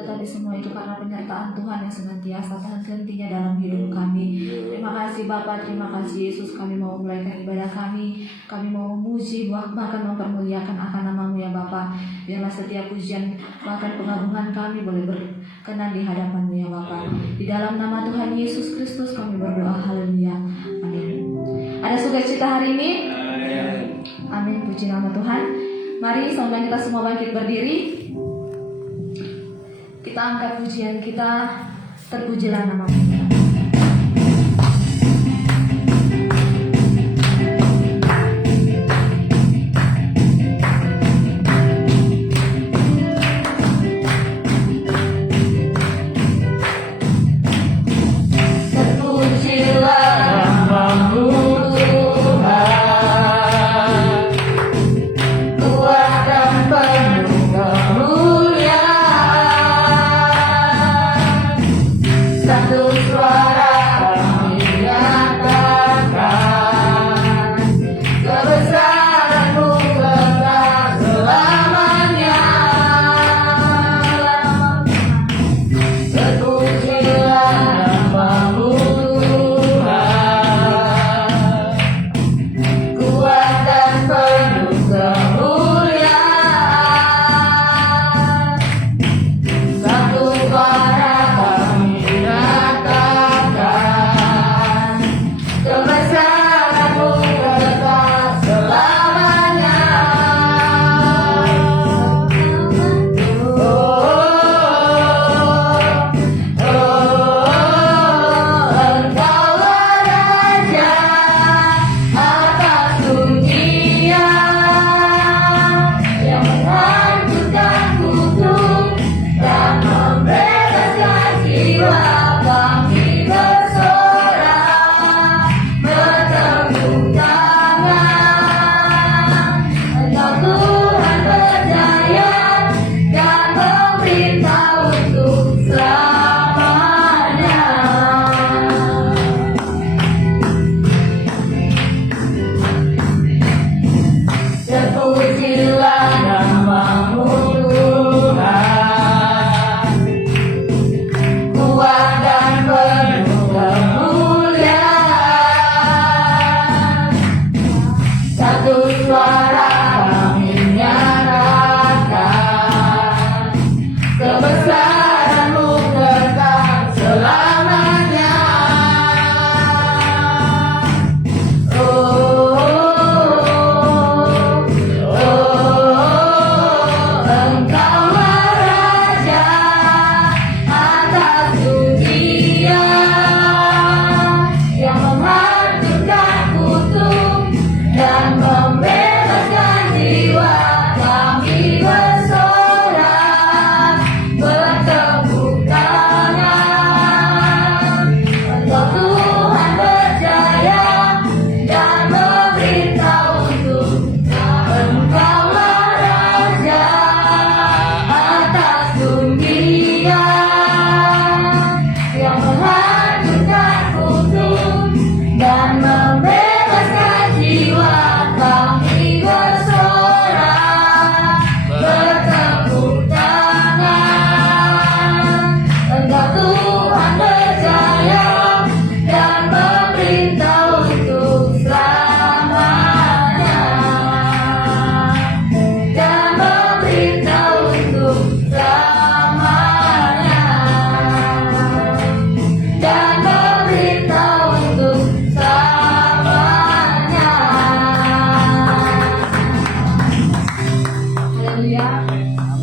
Tetapi semua itu karena penyertaan Tuhan yang senantiasa tak hentinya dalam hidup kami. Terima kasih Bapa, terima kasih Yesus. Kami mau mulaikan ibadah kami mau memuji, bahkan mempermuliakan akan nama-Mu ya Bapa. Biarlah setiap pujian, bahkan pengagungan kami boleh berkenan di hadapan-Mu ya Bapa. Di dalam nama Tuhan Yesus Kristus kami berdoa, haleluya, amin. Ada sukacita hari ini? Amin, puji nama Tuhan. Mari sambil kita semua bangkit berdiri, kita angkat pujian kita, terpujilah nama-Mu. Satu suara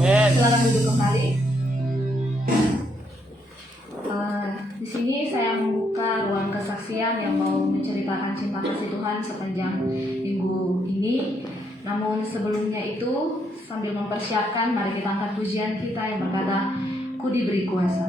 Silakan duduk kembali. Di sini saya membuka ruang kesaksian yang mau menceritakan cinta kasih Tuhan sepanjang minggu ini. Namun sebelumnya itu, sambil mempersiapkan, mari kita angkat pujian kita yang berkata, Ku diberi kuasa.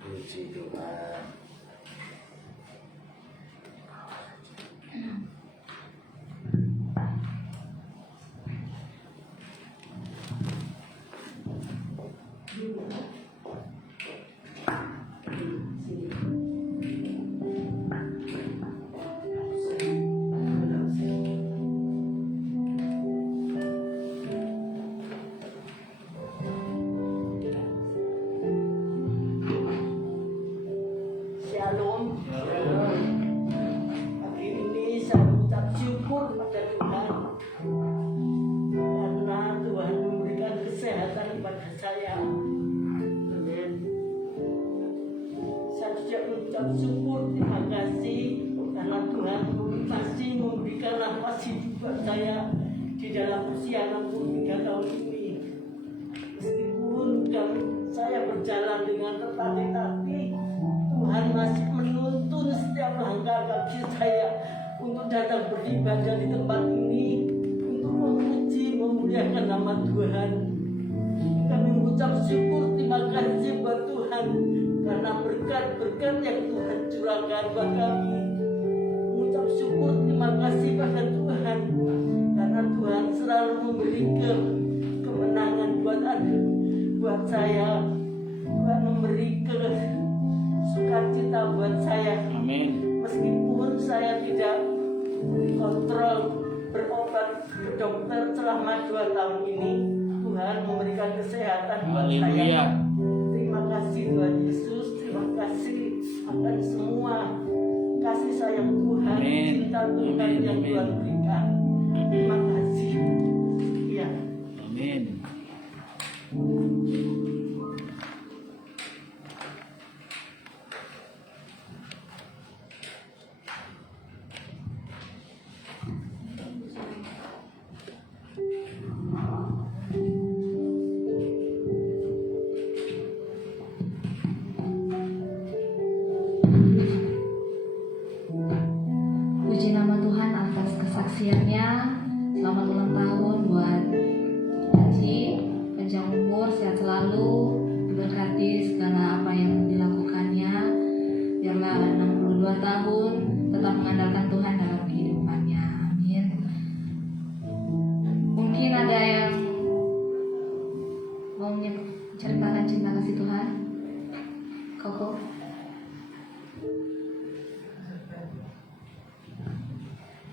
Puji Tuhan. kasih buat saya di dalam usia 63 tahun ini. Meskipun saya berjalan dengan tertatih-tatih, Tuhan masih menuntun setiap langkah kaki saya untuk datang beribadah di tempat ini, untuk memuji, memuliakan nama Tuhan. Kami mengucap syukur, terima kasih buat Tuhan karena berkat-berkat yang Tuhan curahkan buat kami. Mengucap syukur, terima kasih pada Tuhan karena Tuhan selalu memberikan kemenangan buat saya. Tuhan memberikan sukacita buat saya. Amin. Meskipun saya tidak kontrol berobat ke dokter selama 2 tahun ini, Tuhan memberikan kesehatan buat saya. Terima kasih Tuhan Yesus, terima kasih akan semua kasih sayang Tuhan, cinta Tuhan yang Tuhan berikan. Terima kasih. Ya. Amin. Puji nama Tuhan atas kesaksiannya. Selamat ulang tahun buat Haji, panjang umur, sehat selalu, diberkati segala apa yang dilakukannya. Biarlah 62 tahun tetap mengandalkan Tuhan dalam kehidupannya. Amin. Mungkin ada yang mau menceritakan cinta kasih Tuhan? Koko?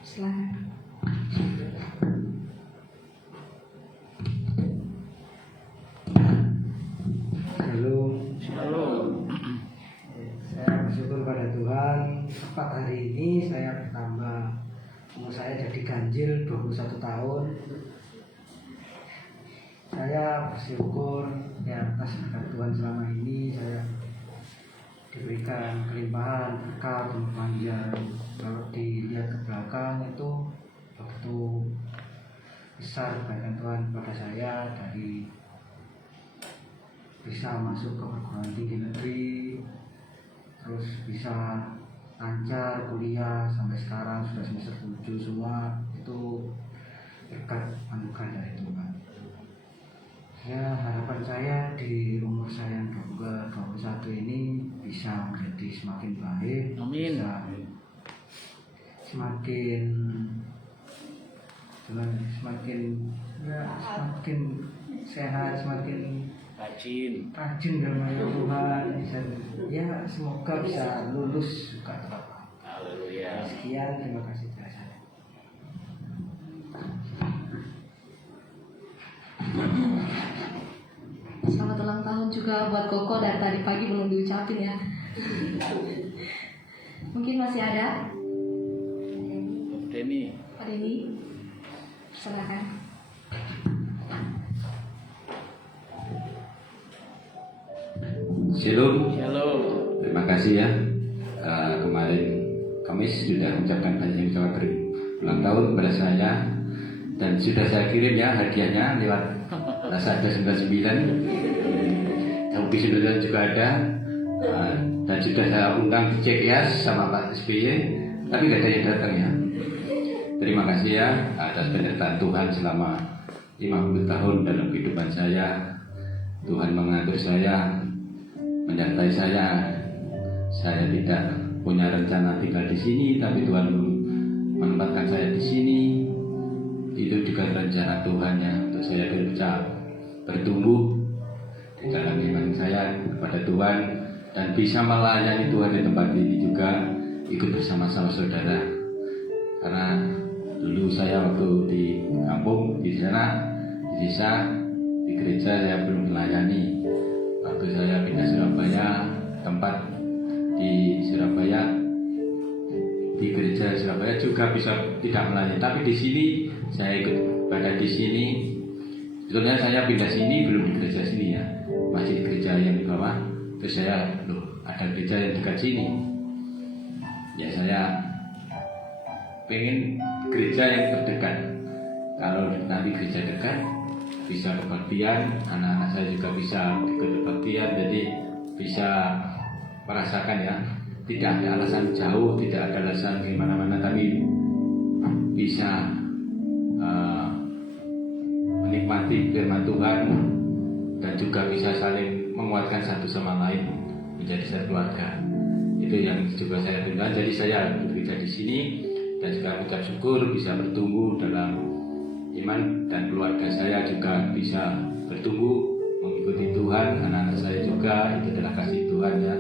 Silakan. Halo. Saya bersyukur pada Tuhan, tepat hari ini saya bertambah umur, saya jadi ganjil 21 tahun. Saya bersyukur ya atas berkat Tuhan selama ini saya diberikan kelimpahan berkat umur panjang. Kalau dilihat ke belakang itu begitu besar kebaikan Tuhan kepada saya, dari bisa masuk ke perguruan tinggi negeri, terus bisa lancar kuliah sampai sekarang sudah semester 7 semua, itu berkat anugerah dari Tuhan. Ya, harapan saya di umur saya yang 21 ini bisa menjadi semakin baik. Amin. Bisa semakin sehat, semakin rajin dalam Tuhan. Ya, semoga bisa lulus juga tepat. Haleluya. Sekian, terima kasih dari saya. Selamat ulang tahun juga buat Koko, dari tadi pagi belum diucapin ya. Mungkin masih ada? Denny. Pak Denny, silakan. Shalom. Shalom. Terima kasih ya. Kemarin Kamis sudah mengucapkan banyak ulang tahun kepada saya, dan sudah saya kirim ya hadiahnya lewat rasa 99. Tapi sudah juga ada, dan sudah saya undang di CKS sama Pak SBY, tapi nggak ada yang datang ya. Terima kasih ya atas penyertaan Tuhan selama 50 tahun dalam kehidupan saya. Tuhan mengatur saya, menyertai saya. Saya tidak punya rencana tinggal di sini, tapi Tuhan menempatkan saya di sini. Itu juga rencana Tuhan ya, untuk saya bertumbuh di dalam iman saya kepada Tuhan, dan bisa melayani Tuhan di tempat ini juga, ikut bersama-sama saudara. Karena dulu saya waktu di kampung, di sana, di desa, di gereja saya belum melayani. Waktu saya pindah Surabaya, tempat di Surabaya, di gereja Surabaya juga bisa tidak melayani. Tapi di sini saya ikut pada di sini. Sebetulnya saya pindah sini belum di gereja sini ya, masih di gereja yang di bawah. Terus saya, ada gereja yang dekat sini. Ya saya pengen gereja yang terdekat. Kalau nanti gereja dekat, bisa kebaktian, anak-anak saya juga bisa ikut kebaktian, jadi bisa merasakan ya, tidak ada alasan jauh, tidak ada alasan gimana-mana, tapi bisa menikmati firman Tuhan dan juga bisa saling menguatkan satu sama lain menjadi satu keluarga. Itu yang juga saya tunggu. Jadi saya bekerja di sini dan juga mengucap syukur bisa bertumbuh dalam iman, dan keluarga saya juga bisa bertumbuh mengikuti Tuhan. Anak-anak saya juga, itu adalah kasih Tuhan ya.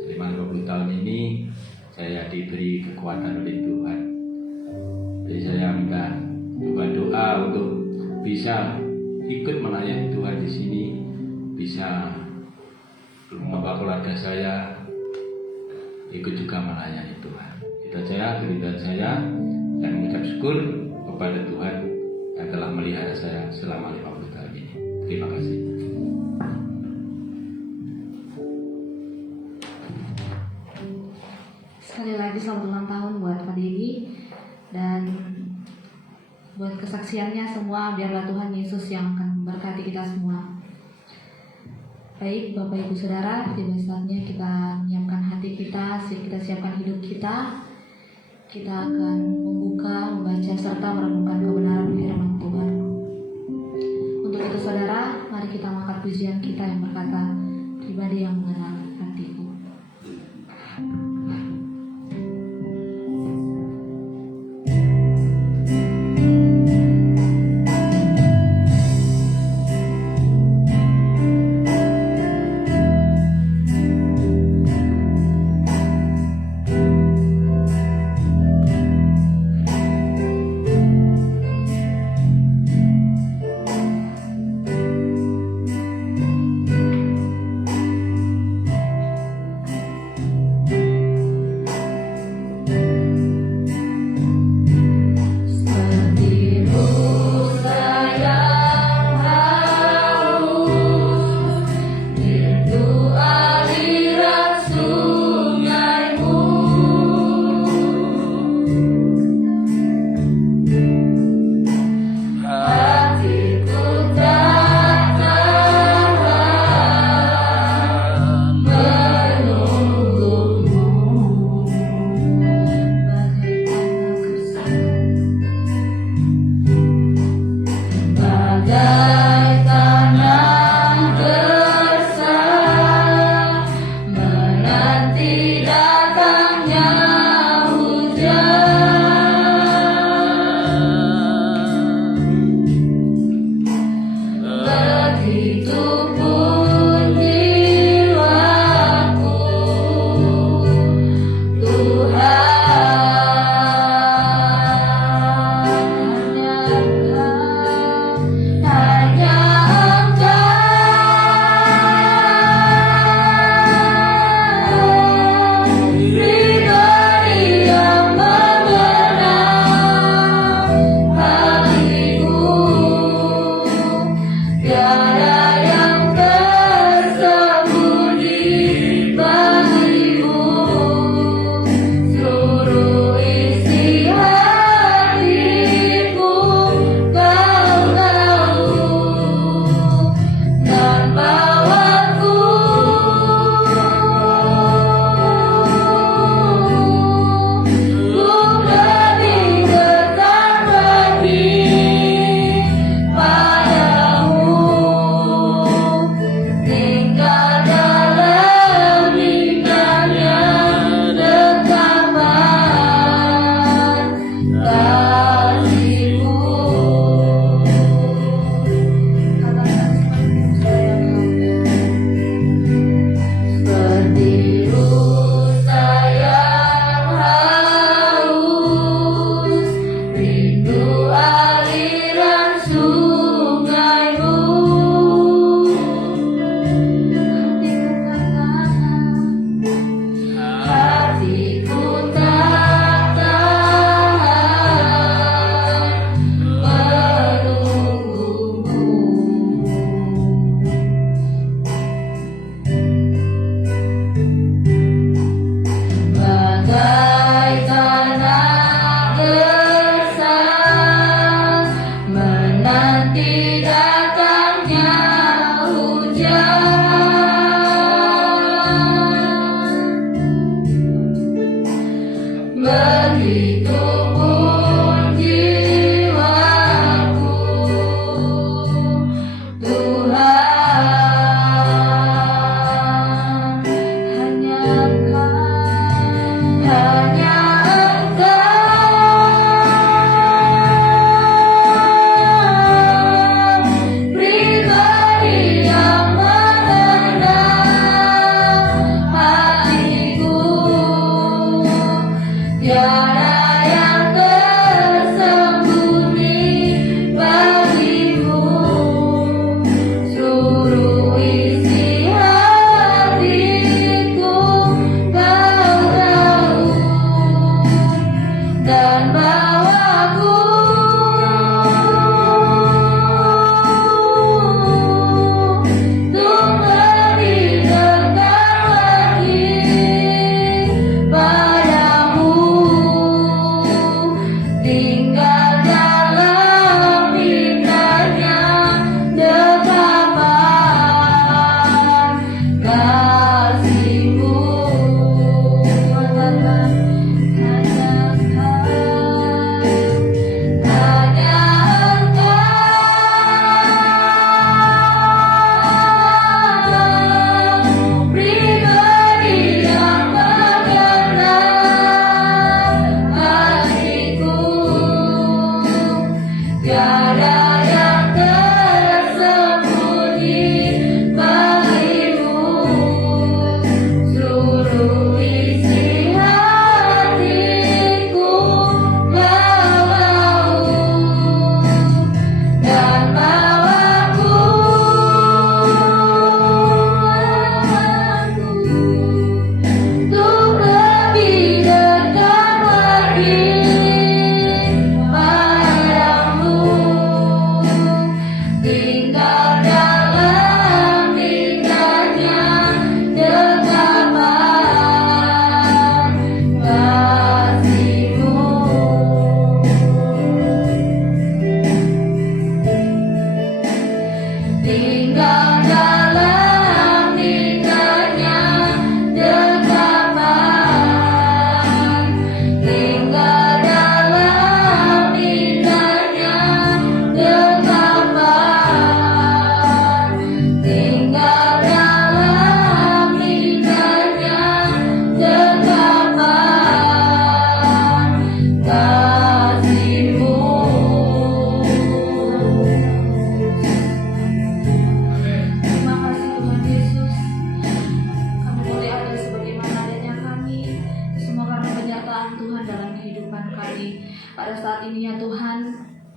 Selama 20 tahun ini saya diberi kekuatan oleh Tuhan. Jadi saya minta doa untuk bisa ikut melayani Tuhan di sini, bisa membawa keluarga saya ikut juga melayani Tuhan. Itu saja keridhaan saya, dan mengucap syukur kepada Tuhan yang telah melihara saya selama 50 tahun ini. Terima kasih. Sekali lagi selamat ulang tahun buat Pak Dedi, dan buat kesaksiannya semua, biarlah Tuhan Yesus yang akan memberkati kita semua. Baik Bapak Ibu Saudara, tiba saatnya kita menyiapkan hati kita, kita siapkan hidup kita. Kita akan membuka, membaca serta merenungkan kebenaran firman Tuhan. Untuk itu saudara, mari kita mengangkat pujian kita yang berkata, pribadi yang mengenal hatiku.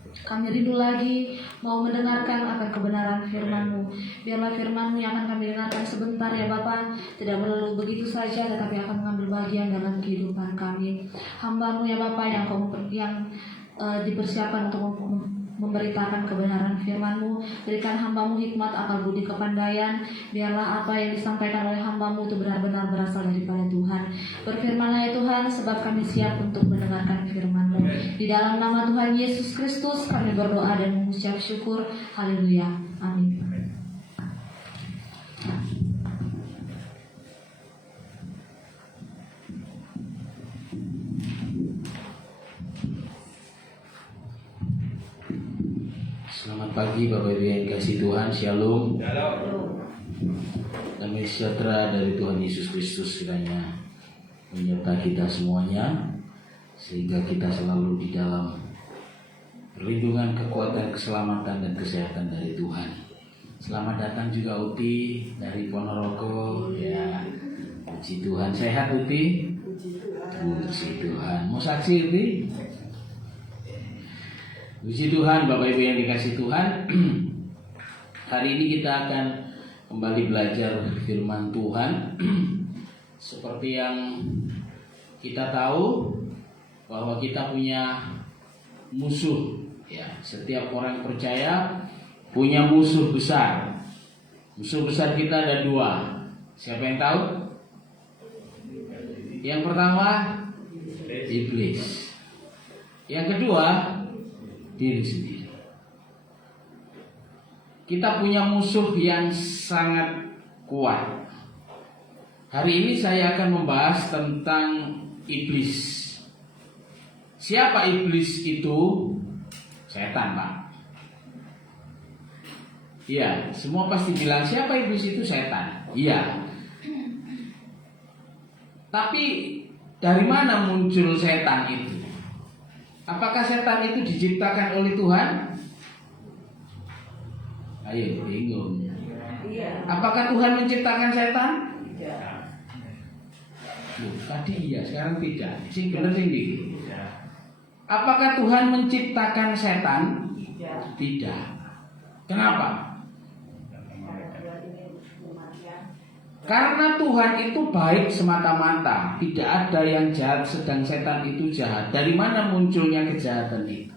Kami rindu lagi mau mendengarkan akan kebenaran firman-Mu. Biarlah firman-Mu yang akan kami dengarkan sebentar ya Bapa, tidak melulu begitu saja, tetapi akan mengambil bagian dalam kehidupan kami. Hamba-Mu ya Bapa yang dipersiapkan untuk memberitakan kebenaran firman-Mu. Berikan hamba-Mu hikmat, akal budi, kepandaian. Biarlah apa yang disampaikan oleh hamba-Mu itu benar-benar berasal daripada Tuhan. Berfirman-Lah ya Tuhan, sebab kami siap untuk mendengarkan firman-Mu. Di dalam nama Tuhan Yesus Kristus kami berdoa dan mengucap syukur. Haleluya. Amin. Selamat pagi Bapak Ibu yang kasih Tuhan, Shalom. Damai sejahtera dari Tuhan Yesus Kristus kiranya menyertai kita semuanya, sehingga kita selalu di dalam perlindungan, kekuatan, keselamatan, dan kesehatan dari Tuhan. Selamat datang juga Uti dari Ponorogo. Ya, puji Tuhan. Sehat Uti? Puji Tuhan. Mau saksi Uti? Puji Tuhan, Bapak Ibu yang dikasih Tuhan. Hari ini kita akan kembali belajar firman Tuhan. Seperti yang kita tahu bahwa kita punya musuh, ya. Setiap orang percaya punya musuh besar. Musuh besar kita ada dua. Siapa yang tahu? Yang pertama, iblis. Yang kedua, diri sendiri. Kita punya musuh yang sangat kuat. Hari ini saya akan membahas tentang iblis. Siapa iblis itu? Setan, Pak. Iya, semua pasti bilang siapa iblis itu? Setan. Iya. Tapi dari mana muncul setan itu? Apakah setan itu diciptakan oleh Tuhan? Ayo, bingung. Apakah Tuhan menciptakan setan? Loh, tadi iya, sekarang tidak. Sing bener sing iki. Apakah Tuhan menciptakan setan? Tidak. Kenapa? Karena Tuhan itu baik semata-mata, tidak ada yang jahat, sedang setan itu jahat. Dari mana munculnya kejahatan itu?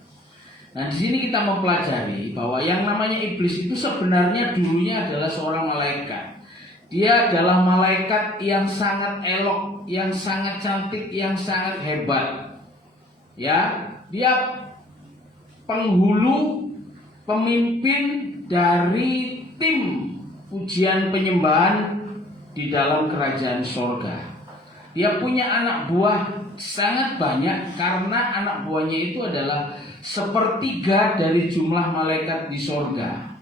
Nah, di sini kita mempelajari bahwa yang namanya iblis itu sebenarnya dulunya adalah seorang malaikat. Dia adalah malaikat yang sangat elok, yang sangat cantik, yang sangat hebat. Ya, dia penghulu, pemimpin dari tim pujian penyembahan di dalam kerajaan sorga. Dia punya anak buah sangat banyak, karena anak buahnya itu adalah sepertiga dari jumlah malaikat di sorga.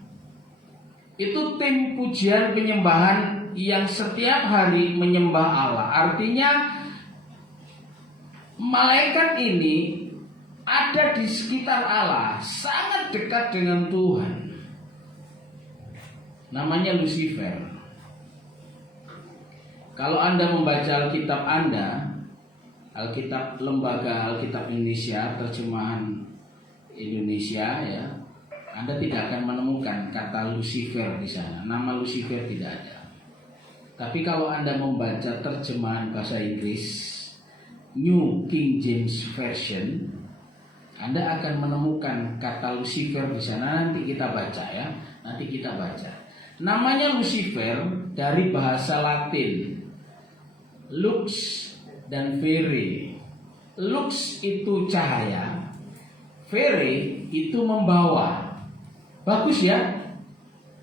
Itu tim pujian penyembahan yang setiap hari menyembah Allah. Artinya malaikat ini ada di sekitar Allah, sangat dekat dengan Tuhan. Namanya Lucifer. Kalau Anda membaca Alkitab Anda, Alkitab Lembaga Alkitab Indonesia, terjemahan Indonesia, ya, Anda tidak akan menemukan kata Lucifer di sana. Nama Lucifer tidak ada. Tapi kalau Anda membaca terjemahan bahasa Inggris New King James Version, Anda akan menemukan kata Lucifer di sana. Nanti kita baca, ya. Nanti kita baca. Namanya Lucifer dari bahasa Latin lux dan vere. Lux itu cahaya, vere itu membawa. Bagus ya.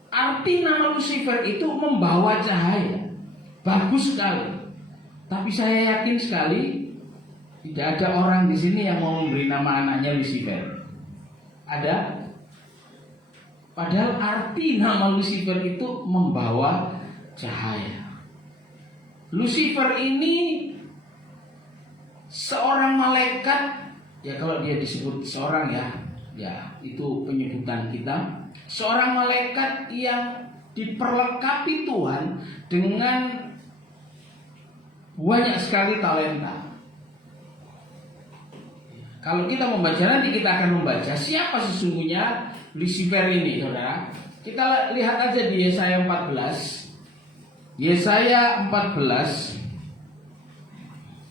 Arti nama Lucifer itu membawa cahaya. Bagus sekali. Tapi saya yakin sekali tidak ada orang di sini yang mau memberi nama anaknya Lucifer. Ada? Padahal arti nama Lucifer itu membawa cahaya. Lucifer ini seorang malaikat, ya kalau dia disebut seorang, ya itu penyebutan kita. Seorang malaikat yang diperlengkapi Tuhan dengan banyak sekali talenta. Kalau kita membaca nanti kita akan membaca siapa sesungguhnya Lucifer ini, saudara. Kita lihat aja di Yesaya 14. Yesaya 14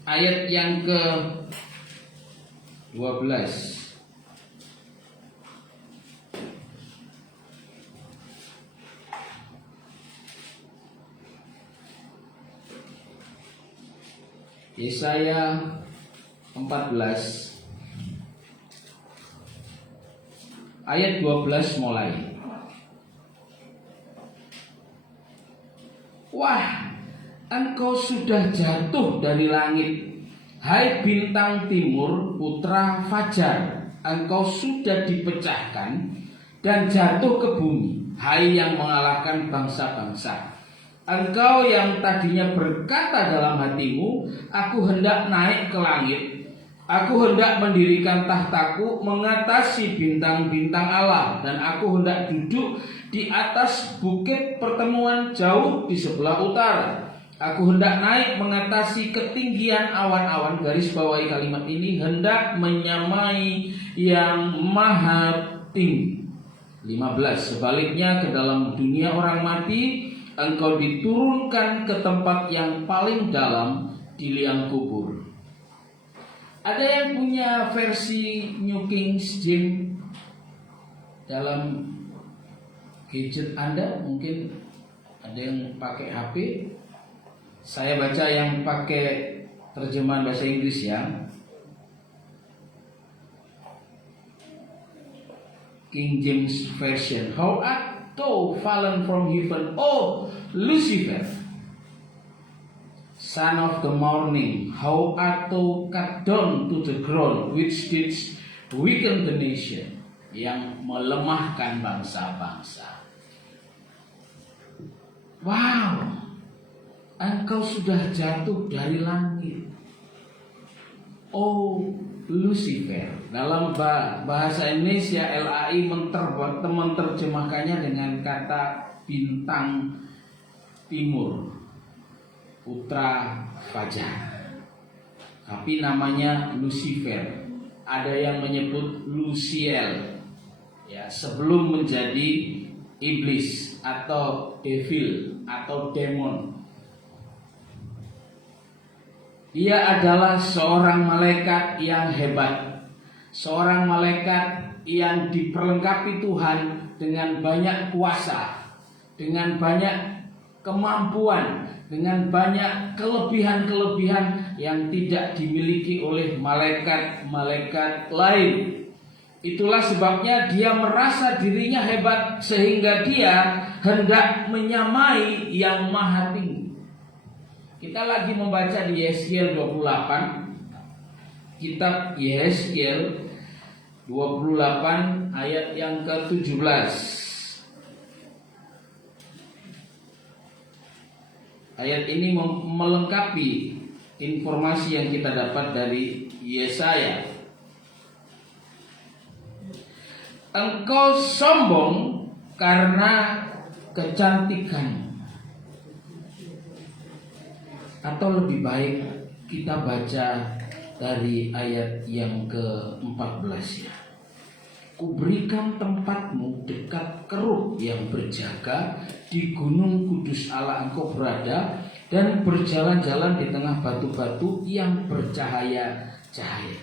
ayat yang ke 12. Yesaya 14 ayat 12 mulai. Wah, engkau sudah jatuh dari langit, hai bintang timur, putra fajar. Engkau sudah dipecahkan dan jatuh ke bumi, hai yang mengalahkan bangsa-bangsa. Engkau yang tadinya berkata dalam hatimu, aku hendak naik ke langit, aku hendak mendirikan tahtaku mengatasi bintang-bintang Allah, dan aku hendak duduk di atas bukit pertemuan jauh di sebelah utara. Aku hendak naik mengatasi ketinggian awan-awan. Garis bawahi kalimat ini, hendak menyamai yang maha tinggi. 15. Sebaliknya ke dalam dunia orang mati, engkau diturunkan ke tempat yang paling dalam di liang kubur. Ada yang punya versi New King James dalam gadget Anda? Mungkin ada yang pakai HP. Saya baca yang pakai terjemahan bahasa Inggris ya. King James Version. How art thou fallen from heaven, O Lucifer, son of the morning? How art thou cut down to the ground, which didst weaken the nation? Yang melemahkan bangsa-bangsa. Wow, engkau sudah jatuh dari langit, oh Lucifer. Dalam bahasa Indonesia LAI menerjemahkannya dengan kata bintang timur, putra fajar. Tapi namanya Lucifer. Ada yang menyebut Luciel, ya, sebelum menjadi iblis atau devil atau demon. Dia adalah seorang malaikat yang hebat, seorang malaikat yang diperlengkapi Tuhan dengan banyak kuasa, dengan banyak kemampuan, dengan banyak kelebihan-kelebihan yang tidak dimiliki oleh malaikat-malaikat lain. Itulah sebabnya dia merasa dirinya hebat sehingga dia hendak menyamai yang maha tinggi. Kita lagi membaca di Yeskiel 28. Kitab Yeskiel 28 ayat yang ke-17. Ayat ini melengkapi informasi yang kita dapat dari Yesaya. Engkau sombong karena kecantikan. Atau lebih baik kita baca dari ayat yang ke-14 ya. Kuberikan tempatmu dekat kerub yang berjaga, di gunung kudus Allah engkau berada, dan berjalan-jalan di tengah batu-batu yang bercahaya-cahaya.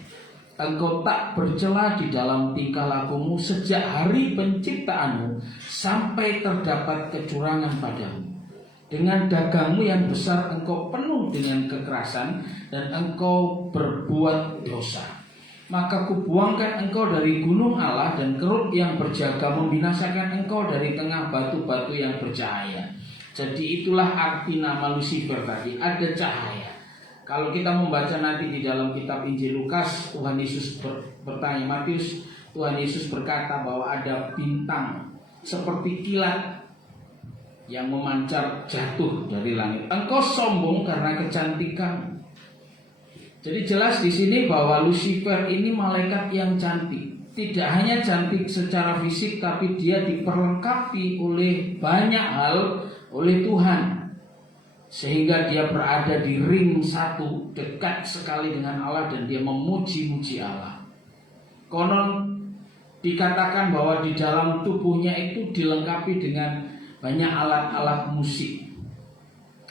Engkau tak bercela di dalam tingkah lakumu sejak hari penciptaanmu sampai terdapat kecurangan padamu. Dengan dagangmu yang besar engkau penuh dengan kekerasan dan engkau berbuat dosa. Maka kubuangkan engkau dari gunung Allah, dan kerub yang berjaga membinasakan engkau dari tengah batu-batu yang bercahaya. Jadi itulah arti nama Lucifer tadi, ada cahaya. Kalau kita membaca nanti di dalam kitab Injil Lukas, Tuhan Yesus bertanya, Matius, Tuhan Yesus berkata bahwa ada bintang seperti kilat yang memancar jatuh dari langit. Engkau sombong karena kecantikan. Jadi jelas di sini bahwa Lucifer ini malaikat yang cantik. Tidak hanya cantik secara fisik, tapi dia diperlengkapi oleh banyak hal oleh Tuhan, sehingga dia berada di ring satu, dekat sekali dengan Allah, dan dia memuji-muji Allah. Konon dikatakan bahwa di dalam tubuhnya itu dilengkapi dengan banyak alat-alat musik.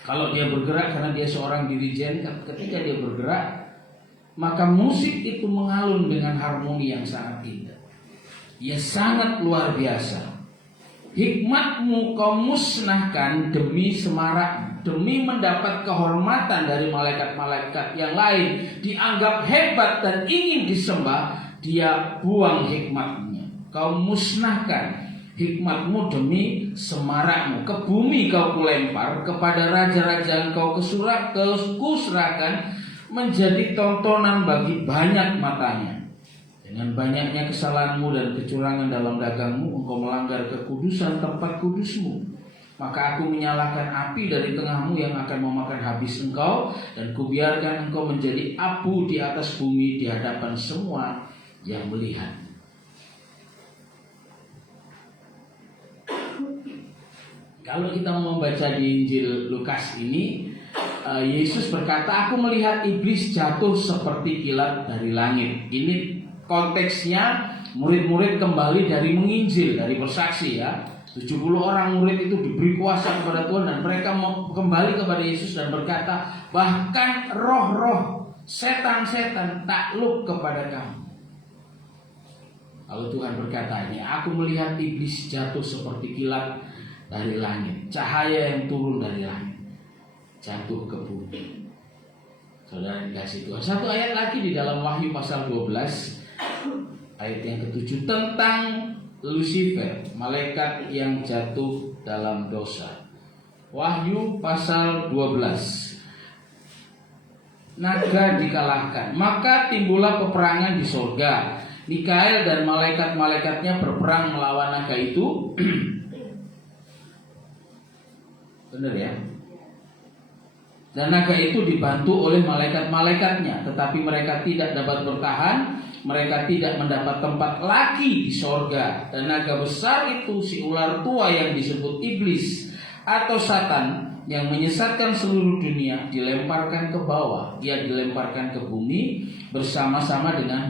Kalau dia bergerak, karena dia seorang dirijen, ketika dia bergerak, maka musik itu mengalun dengan harmoni yang sangat indah. Ya sangat luar biasa. Hikmatmu kau musnahkan demi semarak, demi mendapat kehormatan dari malaikat-malaikat yang lain, dianggap hebat dan ingin disembah. Dia buang hikmatnya. Kau musnahkan hikmatmu demi semarakmu. Ke bumi kau kulempar, kepada raja-raja kau kuserahkan, menjadi tontonan bagi banyak matanya. Dengan banyaknya kesalahanmu dan kecurangan dalam dagangmu, engkau melanggar kekudusan tempat kudusmu. Maka aku menyalakan api dari tengahmu yang akan memakan habis engkau, dan kubiarkan engkau menjadi abu di atas bumi di hadapan semua yang melihat. Kalau kita membaca di Injil Lukas ini, Yesus berkata, aku melihat iblis jatuh seperti kilat dari langit. Ini konteksnya murid-murid kembali dari menginjil, dari bersaksi ya. 70 orang murid itu diberi kuasa kepada Tuhan, dan mereka kembali kepada Yesus dan berkata, bahkan roh-roh setan-setan takluk kepada kamu. Lalu Tuhan berkata ini, aku melihat iblis jatuh seperti kilat dari langit, cahaya yang turun dari langit jatuh ke bumi. Saudara yang dikasihi Tuhan, satu ayat lagi di dalam Wahyu pasal 12 ayat yang ke-7 tentang Lucifer, malaikat yang jatuh dalam dosa. Wahyu pasal 12. Naga dikalahkan, maka timbullah peperangan di sorga. Mikael dan malaikat-malaikatnya berperang melawan naga itu. Benar ya? Dan naga itu dibantu oleh malaikat-malaikatnya, tetapi mereka tidak dapat bertahan. Mereka tidak mendapat tempat lagi di sorga. Dan naga besar itu, si ular tua yang disebut iblis atau Satan, yang menyesatkan seluruh dunia, dilemparkan ke bawah. Ia dilemparkan ke bumi bersama-sama dengan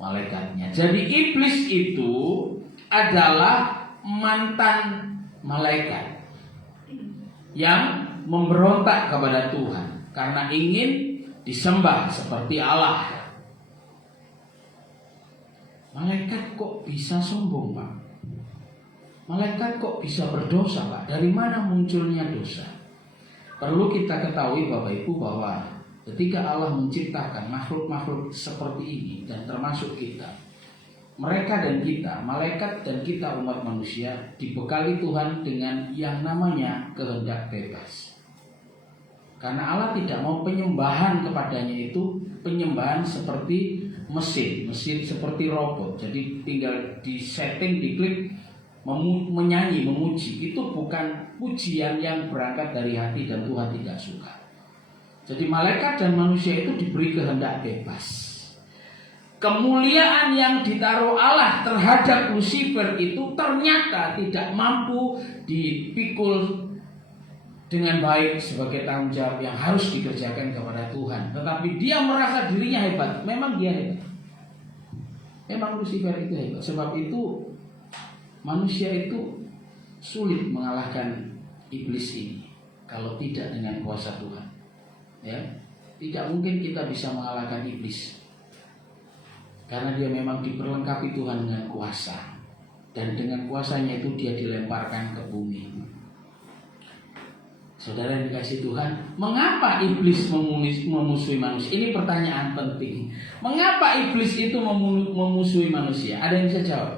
malaikatnya. Jadi iblis itu adalah mantan malaikat yang memberontak kepada Tuhan karena ingin disembah seperti Allah. Malaikat kok bisa sombong, Pak? Malaikat kok bisa berdosa, Pak? Dari mana munculnya dosa? Perlu kita ketahui Bapak Ibu bahwa ketika Allah menciptakan makhluk-makhluk seperti ini, dan termasuk kita, mereka dan kita, malaikat dan kita umat manusia, dibekali Tuhan dengan yang namanya kehendak bebas. Karena Allah tidak mau penyembahan kepadanya itu penyembahan seperti mesin seperti robot. Jadi tinggal di setting, diklik, menyanyi, memuji. Itu bukan pujian yang berangkat dari hati dan Tuhan tidak suka. Jadi malaikat dan manusia itu diberi kehendak bebas. Kemuliaan yang ditaruh Allah terhadap Lucifer itu ternyata tidak mampu dipikul dengan baik sebagai tanggung jawab yang harus dikerjakan kepada Tuhan. Tetapi dia merasa dirinya hebat. Memang dia hebat. Memang Lucifer itu hebat. Sebab itu manusia itu sulit mengalahkan iblis ini kalau tidak dengan kuasa Tuhan. Ya, tidak mungkin kita bisa mengalahkan iblis. Karena dia memang diperlengkapi Tuhan dengan kuasa. Dan dengan kuasanya itu dia dilemparkan ke bumi. Saudara yang dikasihi Tuhan, mengapa iblis memusuhi manusia? Ini pertanyaan penting. Mengapa iblis itu memusuhi manusia? Ada yang bisa jawab?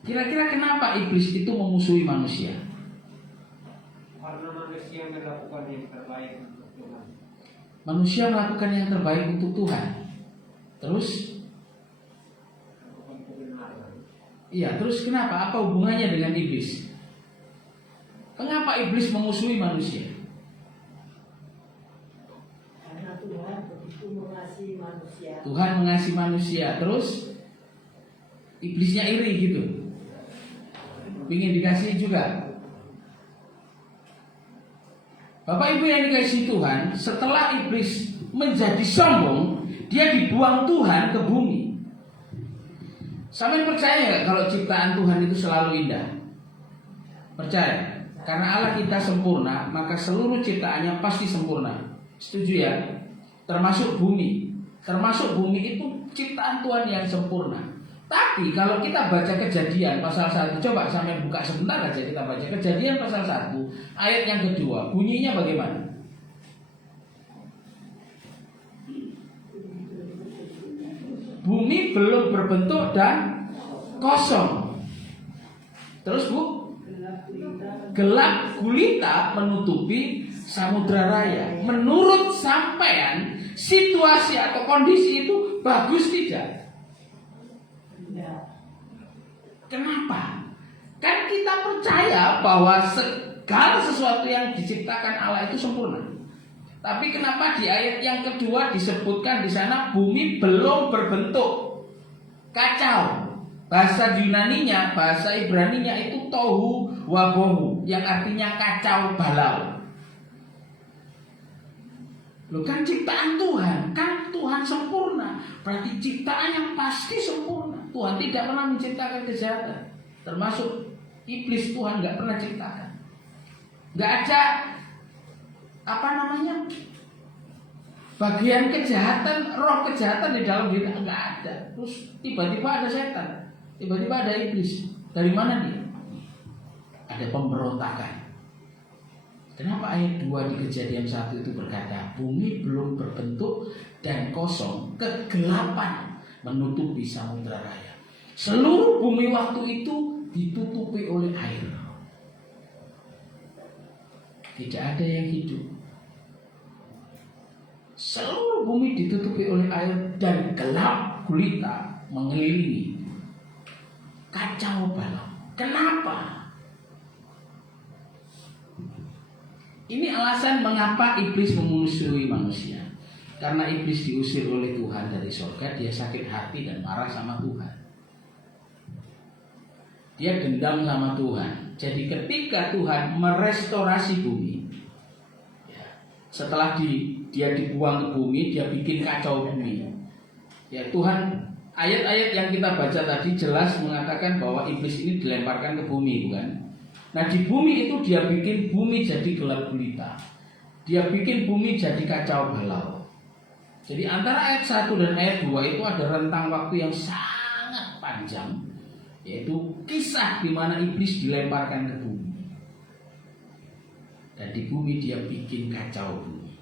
Kira-kira kenapa iblis itu memusuhi manusia? Karena manusia melakukan yang terbaik untuk Tuhan. Manusia melakukan yang terbaik untuk Tuhan. Terus? Iya, terus kenapa? Apa hubungannya dengan iblis? Mengapa iblis memusuhi manusia? Karena Tuhan begitu mengasihi manusia. Tuhan mengasihi manusia, terus iblisnya iri gitu. Ingin dikasihi juga. Bapak Ibu yang dikasihi Tuhan, setelah iblis menjadi sombong, Dia dibuang Tuhan ke bumi. Sampai percaya nggak kalau ciptaan Tuhan itu selalu indah? Percaya? Karena Allah kita sempurna, maka seluruh ciptaannya pasti sempurna. Setuju ya? Termasuk bumi. Termasuk bumi itu ciptaan Tuhan yang sempurna. Tapi kalau kita baca Kejadian pasal 1, coba sampai buka sebentar aja, kita baca Kejadian pasal 1 ayat yang kedua, bunyinya bagaimana? Bumi belum berbentuk dan kosong. Terus Bu, gelap gulita menutupi samudra raya. Menurut sampean, situasi atau kondisi itu bagus tidak? Kenapa? Kan kita percaya bahwa segala sesuatu yang diciptakan Allah itu sempurna. Tapi kenapa di ayat yang kedua disebutkan di sana bumi belum berbentuk? Kacau. Bahasa Yunaninya, bahasa Ibraninya itu tohu wabohu, yang artinya kacau balau. Loh, kan ciptaan Tuhan, kan Tuhan sempurna. Berarti ciptaan yang pasti sempurna. Tuhan tidak pernah menciptakan kejahatan. Termasuk iblis Tuhan nggak pernah ciptakan. Nggak ada bagian kejahatan, roh kejahatan di dalam diri, nggak ada. Terus tiba-tiba ada setan, tiba-tiba ada iblis. Dari mana dia? Ada pemberontakan. Kenapa ayat 2 di Kejadian 1 itu berkata bumi belum berbentuk dan kosong, kegelapan menutupi samudra raya. Seluruh bumi waktu itu ditutupi oleh air. Tidak ada yang hidup. Seluruh bumi ditutupi oleh air dan gelap gulita mengelilingi. Kacau balau. Kenapa? Ini alasan mengapa iblis memusuhi manusia. Karena iblis diusir oleh Tuhan dari surga, dia sakit hati dan marah sama Tuhan. Dia dendam sama Tuhan. Jadi ketika Tuhan merestorasi bumi, setelah dia dibuang ke bumi, dia bikin kacau bumi. Ya Tuhan, ayat-ayat yang kita baca tadi jelas mengatakan bahwa iblis ini dilemparkan ke bumi, bukan? Nah di bumi itu dia bikin bumi jadi gelap gulita. Dia bikin bumi jadi kacau balau. Jadi antara ayat 1 dan ayat 2 itu ada rentang waktu yang sangat panjang, yaitu kisah di mana iblis dilemparkan ke bumi. Dan di bumi dia bikin kacau bumi.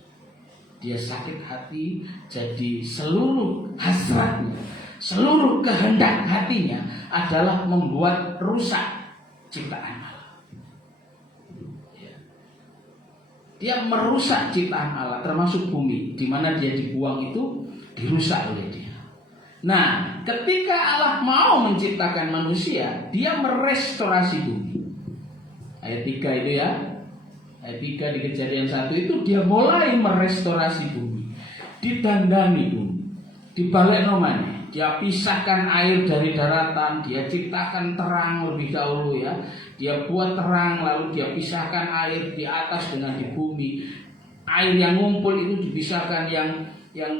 Dia sakit hati, jadi seluruh hasratnya, seluruh kehendak hatinya adalah membuat rusak ciptaan Allah. Dia merusak ciptaan Allah, termasuk bumi, di mana dia dibuang itu dirusak oleh dia. Nah, ketika Allah mau menciptakan manusia, dia merestorasi bumi. Ayat 3 itu ya, ayat 3 di Kejadian 1 itu dia mulai merestorasi bumi, didandani bumi, dibalik nomanya. Dia pisahkan air dari daratan, dia ciptakan terang lebih dahulu ya. Dia buat terang, lalu dia pisahkan air di atas dengan di bumi. Air yang ngumpul itu dipisahkan yang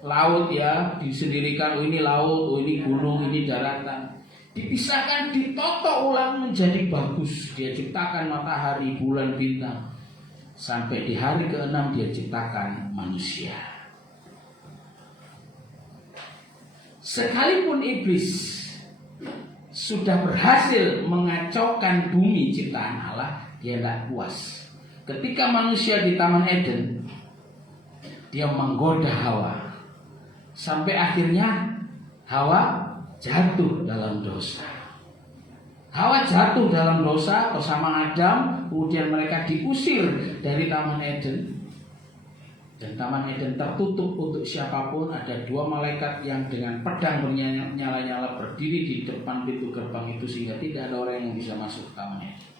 laut ya, disendirikan, oh ini laut, oh ini gunung, ini daratan. Dipisahkan, ditoto ulang menjadi bagus. Dia ciptakan matahari, bulan, bintang. Sampai di hari ke-6 dia ciptakan manusia. Sekalipun iblis sudah berhasil mengacaukan bumi ciptaan Allah, dia tidak puas. Ketika manusia di Taman Eden, dia menggoda Hawa. Sampai akhirnya Hawa jatuh dalam dosa. Hawa jatuh dalam dosa bersama Adam, kemudian mereka diusir dari Taman Eden. Dan Taman Eden tertutup untuk siapapun. Ada 2 malaikat yang dengan pedang bernyala-nyala berdiri di depan pintu gerbang itu, sehingga tidak ada orang yang bisa masuk ke Taman Eden.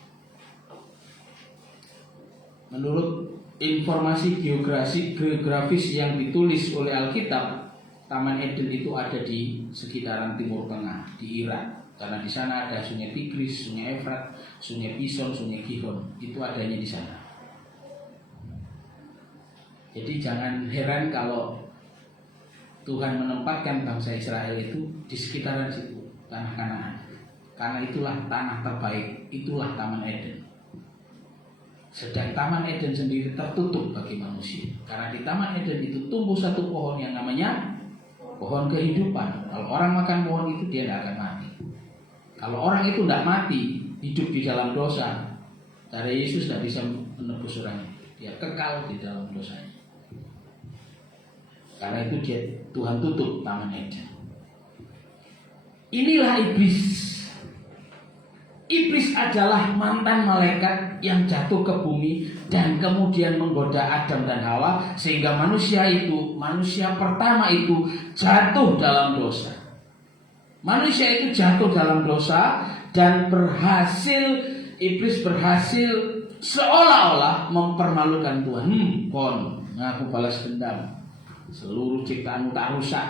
Menurut informasi geografis yang ditulis oleh Alkitab, Taman Eden itu ada di sekitaran Timur Tengah, di Irak. Karena di sana ada sungai Tigris, sungai Efrat, sungai Pison, sungai Gihon. Itu adanya di sana. Jadi jangan heran kalau Tuhan menempatkan bangsa Israel itu di sekitaran situ, tanah Kanaan. Karena itulah tanah terbaik, itulah Taman Eden. Sedang Taman Eden sendiri tertutup bagi manusia. Karena di Taman Eden itu tumbuh satu pohon yang namanya pohon kehidupan. Kalau orang makan pohon itu dia tidak akan mati. Kalau orang itu tidak mati, hidup di dalam dosa, cara Yesus tidak bisa menebus orang itu. Dia kekal di dalam dosanya. Karena itu Tuhan tutup Taman Eden. Inilah iblis. Iblis adalah mantan malaikat yang jatuh ke bumi dan kemudian menggoda Adam dan Hawa, sehingga manusia pertama itu jatuh dalam dosa. Manusia itu jatuh dalam dosa dan iblis berhasil seolah-olah mempermalukan Tuhan. Aku balas dendam. Seluruh ciptaanmu tak rusak.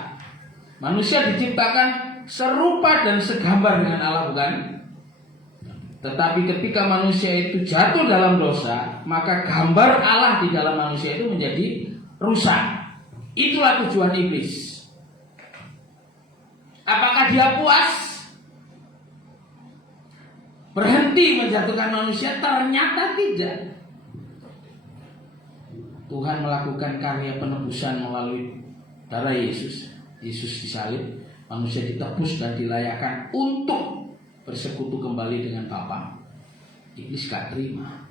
Manusia diciptakan serupa dan segambar dengan Allah, bukan? Tetapi ketika manusia itu jatuh dalam dosa, maka gambar Allah di dalam manusia itu menjadi rusak. Itulah tujuan iblis. Apakah dia puas? Berhenti menjatuhkan manusia? Ternyata tidak. Tuhan melakukan karya penebusan melalui darah Yesus. Yesus disalib, manusia ditebus dan dilayakkan untuk bersekutu kembali dengan Bapa. Iblis gak terima.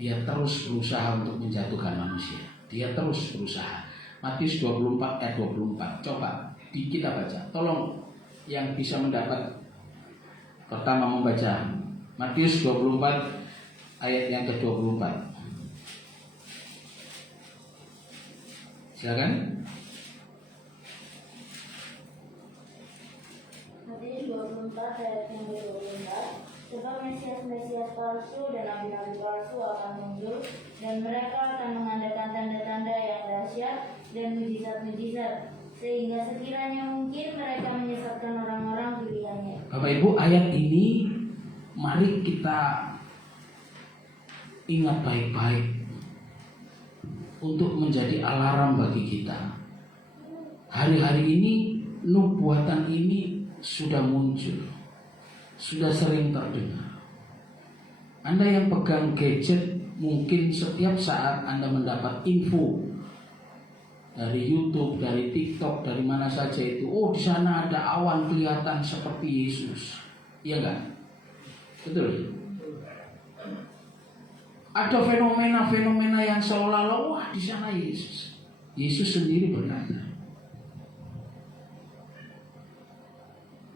Dia terus berusaha untuk menjatuhkan manusia. Dia terus berusaha. Matius 24 ayat 24. Coba kita baca. Tolong yang bisa mendapat pertama membaca Matius 24 ayat yang ke-24. Silakan. Matius 24 ayat yang ke-24. Sebab Mesias palsu dan nabi-nabi palsu akan muncul, dan mereka akan mengadakan tanda-tanda yang dahsyat dan mujizat-mujizat, sehingga sekiranya mungkin mereka menyesatkan orang-orang pilihannya. Bapak Ibu, ayat ini mari kita ingat baik-baik untuk menjadi alarm bagi kita. Hari-hari ini nubuatan ini sudah muncul, sudah sering terdengar. Anda yang pegang gadget, mungkin setiap saat Anda mendapat info dari YouTube, dari TikTok, dari mana saja itu. Oh, di sana ada awan kelihatan seperti Yesus. Iya enggak? Betul. Ada fenomena-fenomena yang seolah-olah wah di sana Yesus. Yesus sendiri berkata,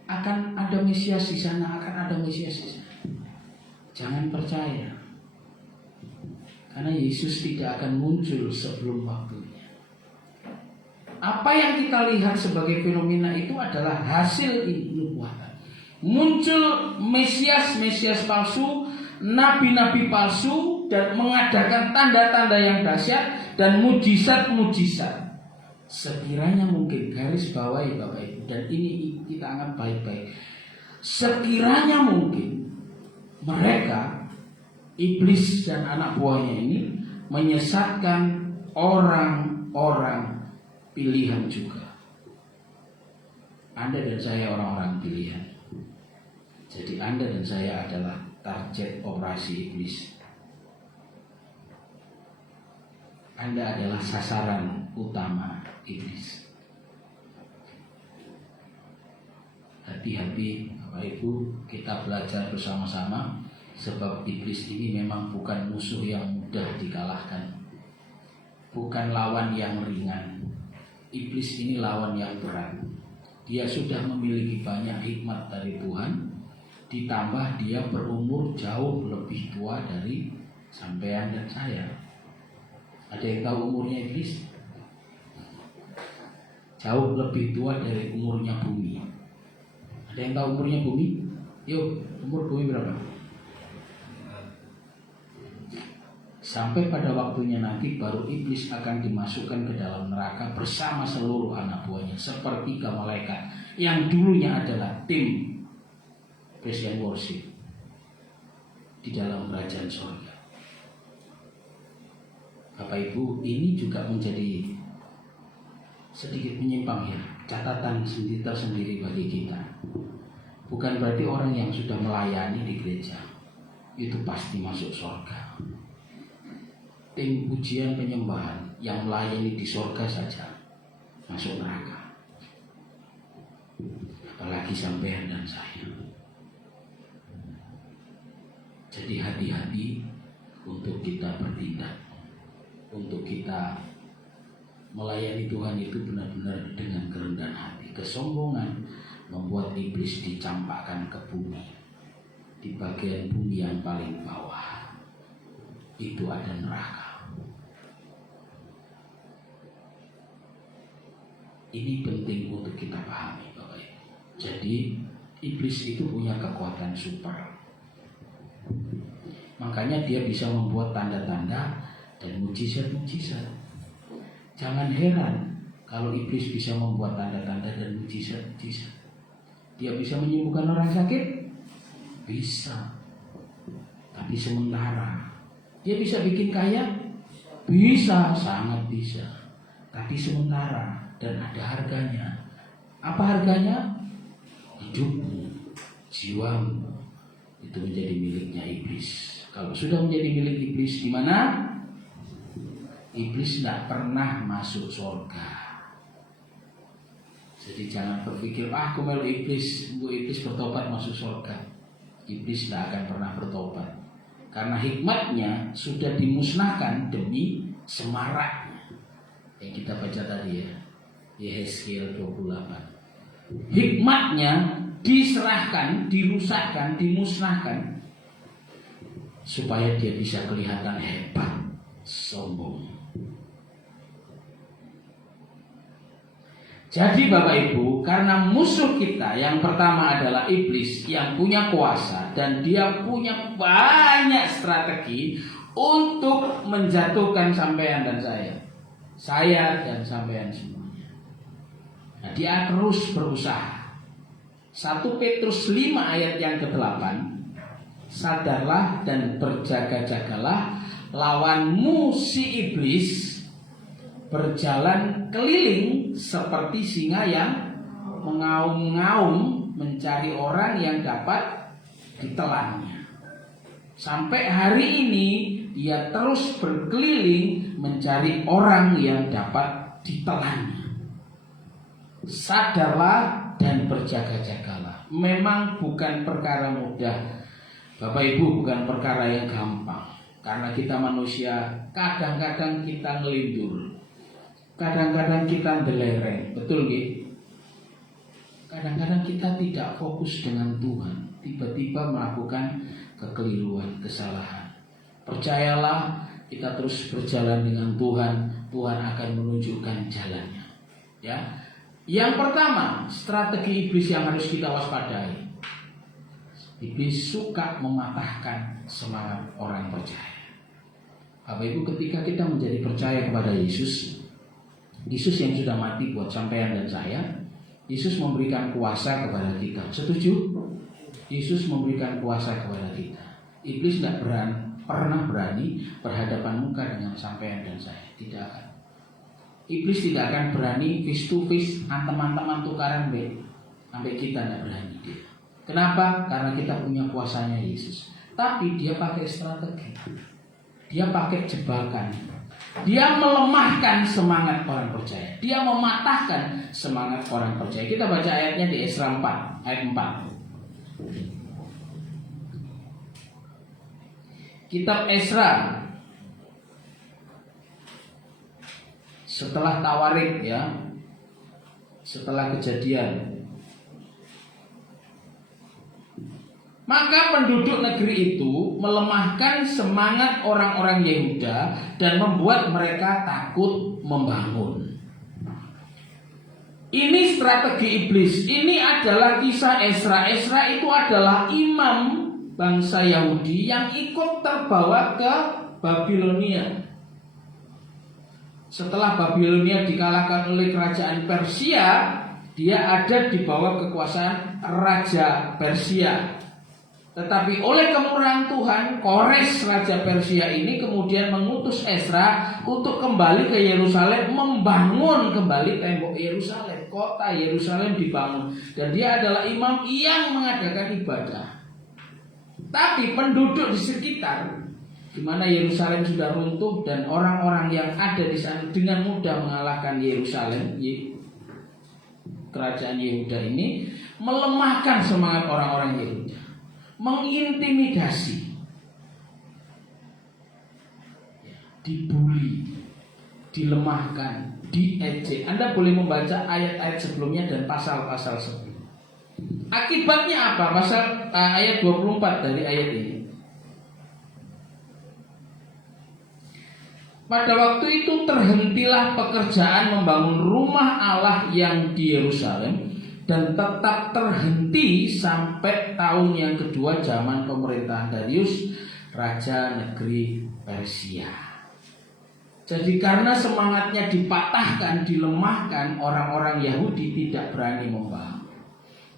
akan ada Mesias di sana, akan ada Mesias di sana. Jangan percaya, karena Yesus tidak akan muncul sebelum waktunya. Apa yang kita lihat sebagai fenomena itu adalah hasil nubuatan. Muncul Mesias palsu, nabi-nabi palsu, dan mengadakan tanda-tanda yang dahsyat dan mujizat-mujizat. Sekiranya mungkin, garis bawahi Bapak Ibu, dan ini kita anggap baik-baik. Sekiranya mungkin mereka, iblis dan anak buahnya ini, menyesatkan orang-orang pilihan juga. Anda dan saya orang-orang pilihan. Jadi Anda dan saya adalah target operasi iblis. Anda adalah sasaran utama iblis. Hati-hati Bapak Ibu, kita belajar bersama-sama, sebab iblis ini memang bukan musuh yang mudah dikalahkan, bukan lawan yang ringan. Iblis ini lawan yang berat. Dia sudah memiliki banyak hikmat dari Tuhan, ditambah dia berumur jauh lebih tua dari sampean dan saya. Ada yang tahu umurnya iblis? Jauh lebih tua dari umurnya bumi. Ada yang tahu umurnya bumi? Yuk, umur bumi berapa? Sampai pada waktunya nanti baru iblis akan dimasukkan ke dalam neraka bersama seluruh anak buahnya, sepertiga malaikat yang dulunya adalah tim praise and worship di dalam kerajaan surga. Bapak Ibu, ini juga menjadi sedikit menyimpang ya, catatan sendiri tersendiri bagi kita. Bukan berarti orang yang sudah melayani di gereja itu pasti masuk surga. Tim pujian penyembahan yang melayani di surga saja masuk neraka. Apalagi sampean dan saya. Jadi hati-hati untuk kita bertindak, untuk kita melayani Tuhan itu benar-benar dengan kerendahan hati. Kesombongan membuat iblis dicampakkan ke bumi, di bagian bumi yang paling bawah itu ada neraka. Ini penting untuk kita pahami, Bapak Ibu. Jadi iblis itu punya kekuatan super. Makanya dia bisa membuat tanda-tanda dan mujizat-mujizat. Jangan heran kalau iblis bisa membuat tanda-tanda dan mujizat-mujizat. Dia bisa menyembuhkan orang sakit? Bisa. Tapi sementara. Dia bisa bikin kaya? Bisa, sangat bisa. Tapi sementara dan ada harganya. Apa harganya? Hidupmu, jiwamu itu menjadi miliknya iblis. Kalau sudah menjadi milik iblis, di mana? Iblis tidak pernah masuk surga. Jadi jangan berpikir, aku melu iblis, bu iblis bertobat masuk surga. Iblis tidak akan pernah bertobat. Karena hikmatnya sudah dimusnahkan demi semaraknya. Yang kita baca tadi ya, Yehezkiel 28. Hikmatnya diserahkan, dirusakkan, dimusnahkan supaya dia bisa kelihatan hebat, sombong. Jadi Bapak Ibu, karena musuh kita yang pertama adalah iblis yang punya kuasa dan dia punya banyak strategi untuk menjatuhkan sampean dan saya dan sampean semuanya. Nah, dia terus berusaha. 1 Petrus 5 ayat yang ke-8, sadarlah dan berjaga-jagalah, lawanmu si iblis berjalan keliling seperti singa yang mengaum-ngaum mencari orang yang dapat ditelannya. Sampai hari ini dia terus berkeliling mencari orang yang dapat ditelannya. Sadarlah dan berjaga-jagalah. Memang bukan perkara mudah, Bapak Ibu, bukan perkara yang gampang. Karena kita manusia, kadang-kadang kita ngelindur, kadang-kadang kita belereng, betul nggih? Kadang-kadang kita tidak fokus dengan Tuhan, tiba-tiba melakukan kekeliruan, kesalahan. Percayalah, kita terus berjalan dengan Tuhan, Tuhan akan menunjukkan jalannya. Ya. Yang pertama, strategi iblis yang harus kita waspadai. Iblis suka mematahkan semangat orang percaya. Bapak Ibu, ketika kita menjadi percaya kepada Yesus, Yesus yang sudah mati buat sampean dan saya, Yesus memberikan kuasa kepada kita. Setuju? Yesus memberikan kuasa kepada kita. Iblis tidak pernah berani berhadapan muka dengan sampean dan saya. Tidak akan. Iblis tidak akan berani face to face, teman-teman tukaran sampai kita tidak berani dia. Kenapa? Karena kita punya kuasanya Yesus. Tapi dia pakai strategi. Dia pakai jebakan. Dia melemahkan semangat orang percaya. Dia mematahkan semangat orang percaya. Kita baca ayatnya di Esra 4, ayat 4. Kitab Esra setelah Tawarik ya, setelah kejadian, maka penduduk negeri itu melemahkan semangat orang-orang Yehuda dan membuat mereka takut membangun. Ini strategi iblis. Ini adalah kisah Esra. Esra itu adalah imam bangsa Yahudi yang ikut terbawa ke Babilonia. Setelah Babilonia dikalahkan oleh kerajaan Persia, dia ada di bawah kekuasaan Raja Persia. Tetapi oleh kemurahan Tuhan, Kores Raja Persia ini kemudian mengutus Ezra untuk kembali ke Yerusalem, membangun kembali tembok Yerusalem. Kota Yerusalem dibangun, dan dia adalah imam yang mengadakan ibadah. Tapi penduduk di sekitar, di mana Yerusalem sudah runtuh dan orang-orang yang ada di sana dengan mudah mengalahkan Yerusalem, kerajaan Yehuda ini, melemahkan semangat orang-orang Yehuda, mengintimidasi, dibully, dilemahkan, diejek. Anda boleh membaca ayat-ayat sebelumnya dan pasal-pasal sebelumnya. Akibatnya apa? Ayat 24 dari ayat ini. Pada waktu itu terhentilah pekerjaan membangun rumah Allah yang di Yerusalem, dan tetap terhenti sampai tahun yang kedua zaman pemerintahan Darius, Raja Negeri Persia. Jadi karena semangatnya dipatahkan, dilemahkan, orang-orang Yahudi tidak berani membangun.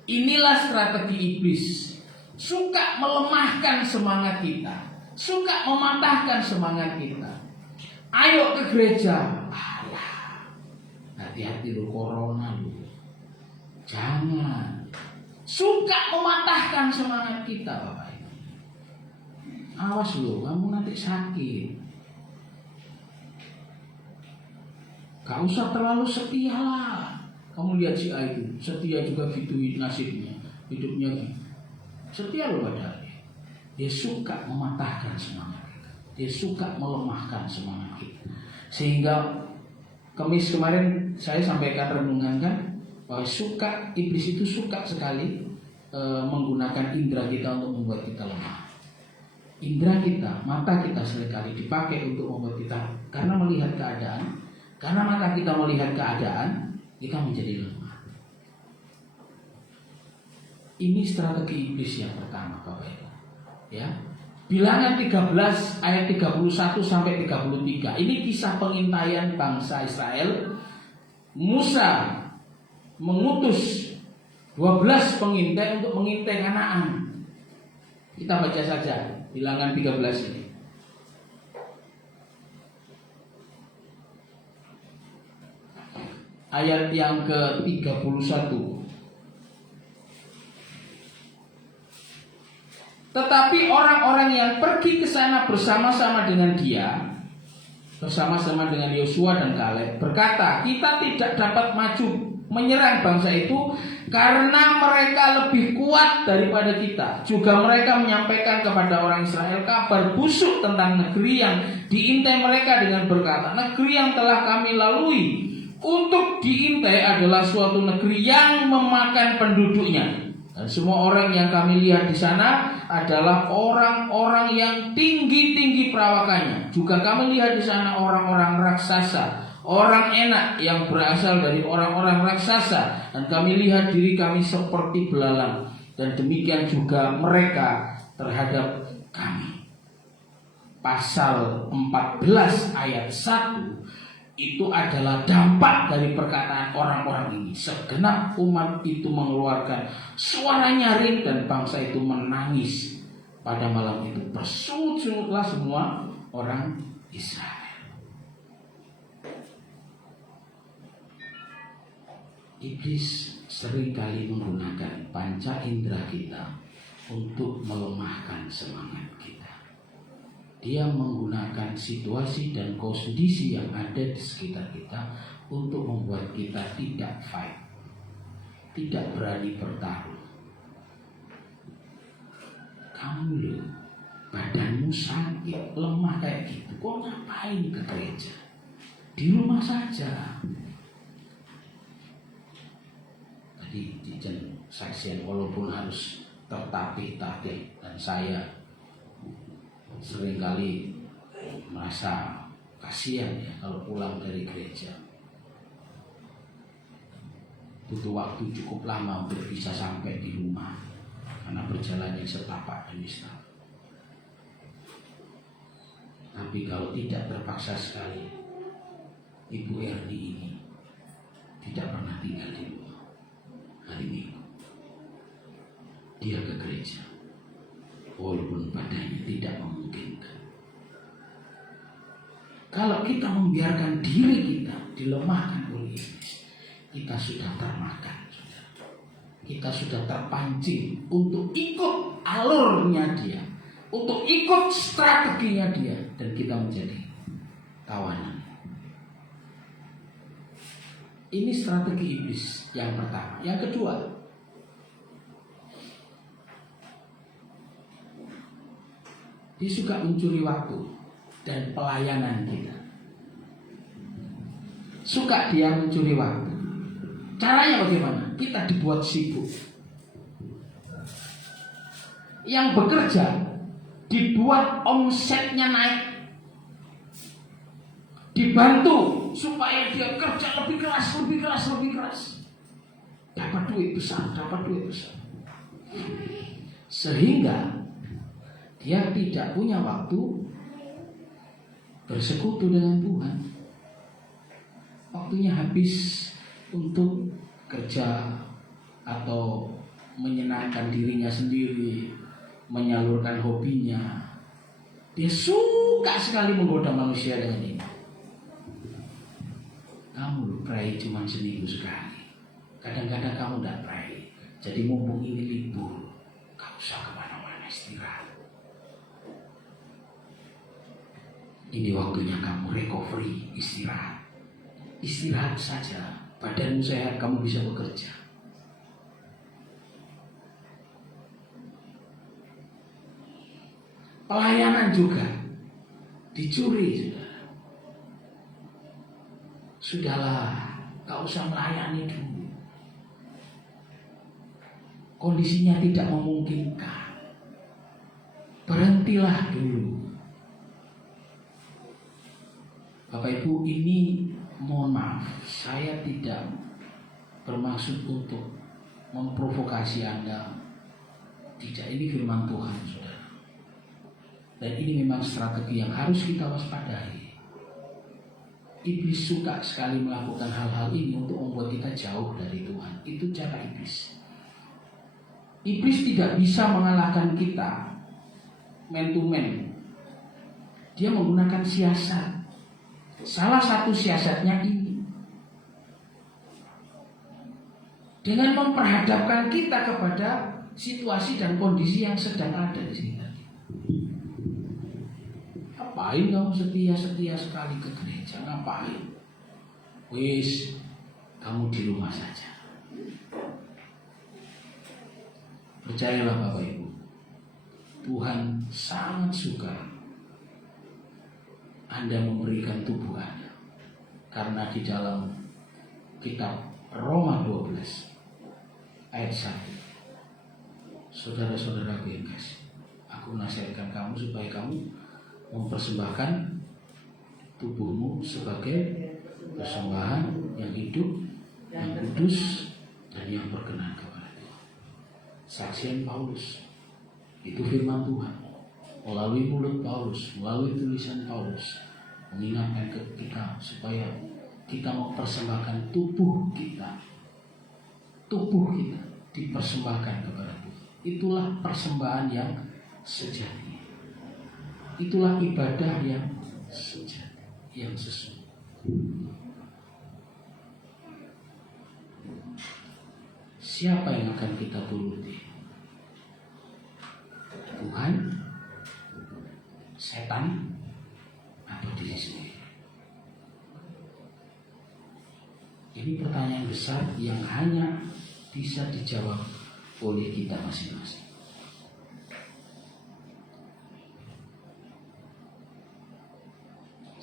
Inilah strategi iblis. Suka melemahkan semangat kita, suka mematahkan semangat kita. Ayo ke gereja. Alah, hati-hati lu, corona lu. Jangan. Suka mematahkan semangat kita, Bapak Ibu. Awas lu, kamu nanti sakit. Gak usah terlalu setia lah. Kamu lihat si A itu, setia juga gitu nasibnya, hidupnya gitu. Setia loh padahal. Dia suka mematahkan semangat kita. Dia suka melemahkan semangat kita. Sehingga Kamis kemarin saya sampaikan renungan kan, bahwa iblis itu suka sekali menggunakan indera kita untuk membuat kita lemah. Indera kita, mata kita seringkali dipakai untuk membuat kita, karena melihat keadaan, karena mata kita melihat keadaan, kita menjadi lemah. Ini strategi iblis yang pertama, Bapak Ibu. Ya. Bilangan 13 ayat 31 sampai 33. Ini kisah pengintaian bangsa Israel. Musa mengutus 12 pengintai untuk mengintai Kanaan. Kita baca saja Bilangan 13 ini. Ayat yang ke-31. Tetapi orang-orang yang pergi ke sana bersama-sama dengan dia, bersama-sama dengan Yosua dan Kaleb, berkata, kita tidak dapat maju menyerang bangsa itu karena mereka lebih kuat daripada kita. Juga mereka menyampaikan kepada orang Israel kabar busuk tentang negeri yang diintai mereka dengan berkata, negeri yang telah kami lalui untuk diintai adalah suatu negeri yang memakan penduduknya. Dan semua orang yang kami lihat di sana adalah orang-orang yang tinggi-tinggi perawakannya. Juga kami lihat di sana orang-orang raksasa, orang enak yang berasal dari orang-orang raksasa. Dan kami lihat diri kami seperti belalang. Dan demikian juga mereka terhadap kami. Pasal 14 ayat 1 itu adalah dampak dari perkataan orang-orang ini. Segenap umat itu mengeluarkan suara nyaring dan bangsa itu menangis. Pada malam itu bersungut-sungutlah semua orang Israel. Iblis seringkali menggunakan panca indera kita untuk melemahkan semangat kita. Dia menggunakan situasi dan kondisi yang ada di sekitar kita untuk membuat kita tidak fight, tidak berani bertarung. Kamu loh, badanmu sakit, lemah kayak gitu, kok ngapain ke gereja? Di rumah saja. Tadi di saksian walaupun harus tertatih-tatih, dan saya seringkali merasa kasihan ya kalau pulang dari gereja. Butuh waktu cukup lama untuk bisa sampai di rumah karena berjalannya setapak demi setapak. Tapi kalau tidak terpaksa sekali, Ibu Erni ini tidak pernah tinggal di rumah. Hari Minggu dia ke gereja. walaupun padanya tidak memungkinkan. Kalau kita membiarkan diri kita dilemahkan oleh iblis, kita sudah termakan, kita sudah terpancing untuk ikut alurnya dia, untuk ikut strateginya dia, dan kita menjadi tawanan. Ini strategi iblis yang pertama. Yang kedua, dia suka mencuri waktu dan pelayanan kita. Suka dia mencuri waktu. Caranya bagaimana? Kita dibuat sibuk. Yang bekerja dibuat omsetnya naik, dibantu supaya dia kerja lebih keras, lebih keras, lebih keras. Dapat duit besar, dapat duit besar. Sehingga dia tidak punya waktu bersekutu dengan Tuhan. Waktunya habis untuk kerja atau menyenangkan dirinya sendiri, menyalurkan hobinya. Dia suka sekali menggoda manusia dengan ini. Kamu pray cuma seminggu sekali. Kadang-kadang kamu tidak pray. Jadi mumpung ini libur, kamu usah kemana-mana, istirahat. Ini waktunya kamu recovery, istirahat. Istirahat saja. Badanmu sehat, kamu bisa bekerja. Pelayanan juga dicuri, saudara. Sudahlah, gak usah melayani dulu. Kondisinya tidak memungkinkan. Berhentilah dulu. Bapak Ibu, ini mohon maaf, saya tidak bermaksud untuk memprovokasi Anda. Tidak, ini firman Tuhan, saudara. Dan ini memang strategi yang harus kita waspadai. Iblis suka sekali melakukan hal-hal ini untuk membuat kita jauh dari Tuhan. Itu cara iblis. Iblis tidak bisa mengalahkan kita man to man. Dia menggunakan siasat. Salah satu siasatnya ini, dengan memperhadapkan kita kepada situasi dan kondisi yang sedang ada di sini. Ngapain kamu setia sekali ke gereja? Ngapain? Wis, kamu di rumah saja. Percayalah Bapak Ibu, Tuhan sangat suka Anda memberikan tubuh Anda. Karena di dalam kitab Roma 12 ayat 1, saudara-saudaraku yang kasih, aku menasihatkan kamu supaya kamu mempersembahkan tubuhmu sebagai persembahan yang hidup, yang kudus, dan yang berkenan kepada Tuhan. Saksian Paulus, itu firman Tuhan melalui mulut Paulus, melalui tulisan Paulus, mengingatkan ke kita supaya kita mempersembahkan tubuh kita dipersembahkan kepada Tuhan. Itulah persembahan yang sejati. Itulah ibadah yang sejati, yang sesungguhnya. Siapa yang akan kita turuti? Tuhan, setan, atau diri sendiri? Ini pertanyaan besar yang hanya bisa dijawab oleh kita masing-masing.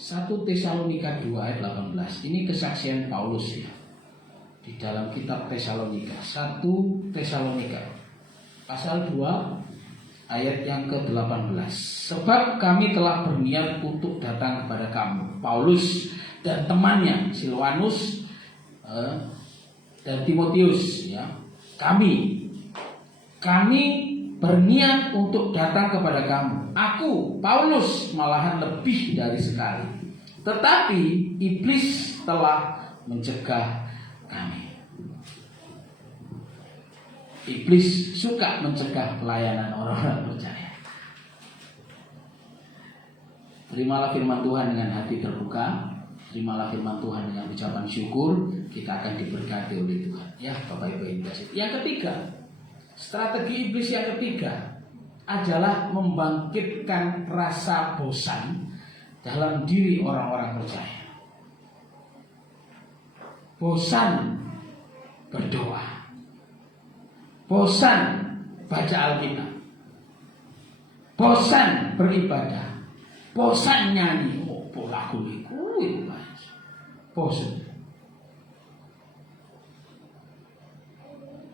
1 Tesalonika 2 ayat 18. Ini kesaksian Paulus ya. Di dalam kitab Tesalonika. 1 Tesalonika pasal 2 ayat yang ke-18. Sebab kami telah berniat untuk datang kepada kamu, Paulus dan temannya Silwanus dan Timotius ya. Kami berniat untuk datang kepada kamu. Aku, Paulus, malahan lebih dari sekali. Tetapi iblis telah mencegah kami. Iblis suka mencegah pelayanan orang-orang percaya. Terimalah firman Tuhan dengan hati terbuka. Terimalah firman Tuhan dengan ucapan syukur. Kita akan diberkati oleh Tuhan. Ya, Bapak Ibu yang dikasihi. Yang ketiga, strategi iblis yang ketiga adalah membangkitkan rasa bosan dalam diri orang-orang percaya. Bosan berdoa, bosan baca Alkitab, bosan beribadah, bosan nyanyi. Oh, lagu itu bosan.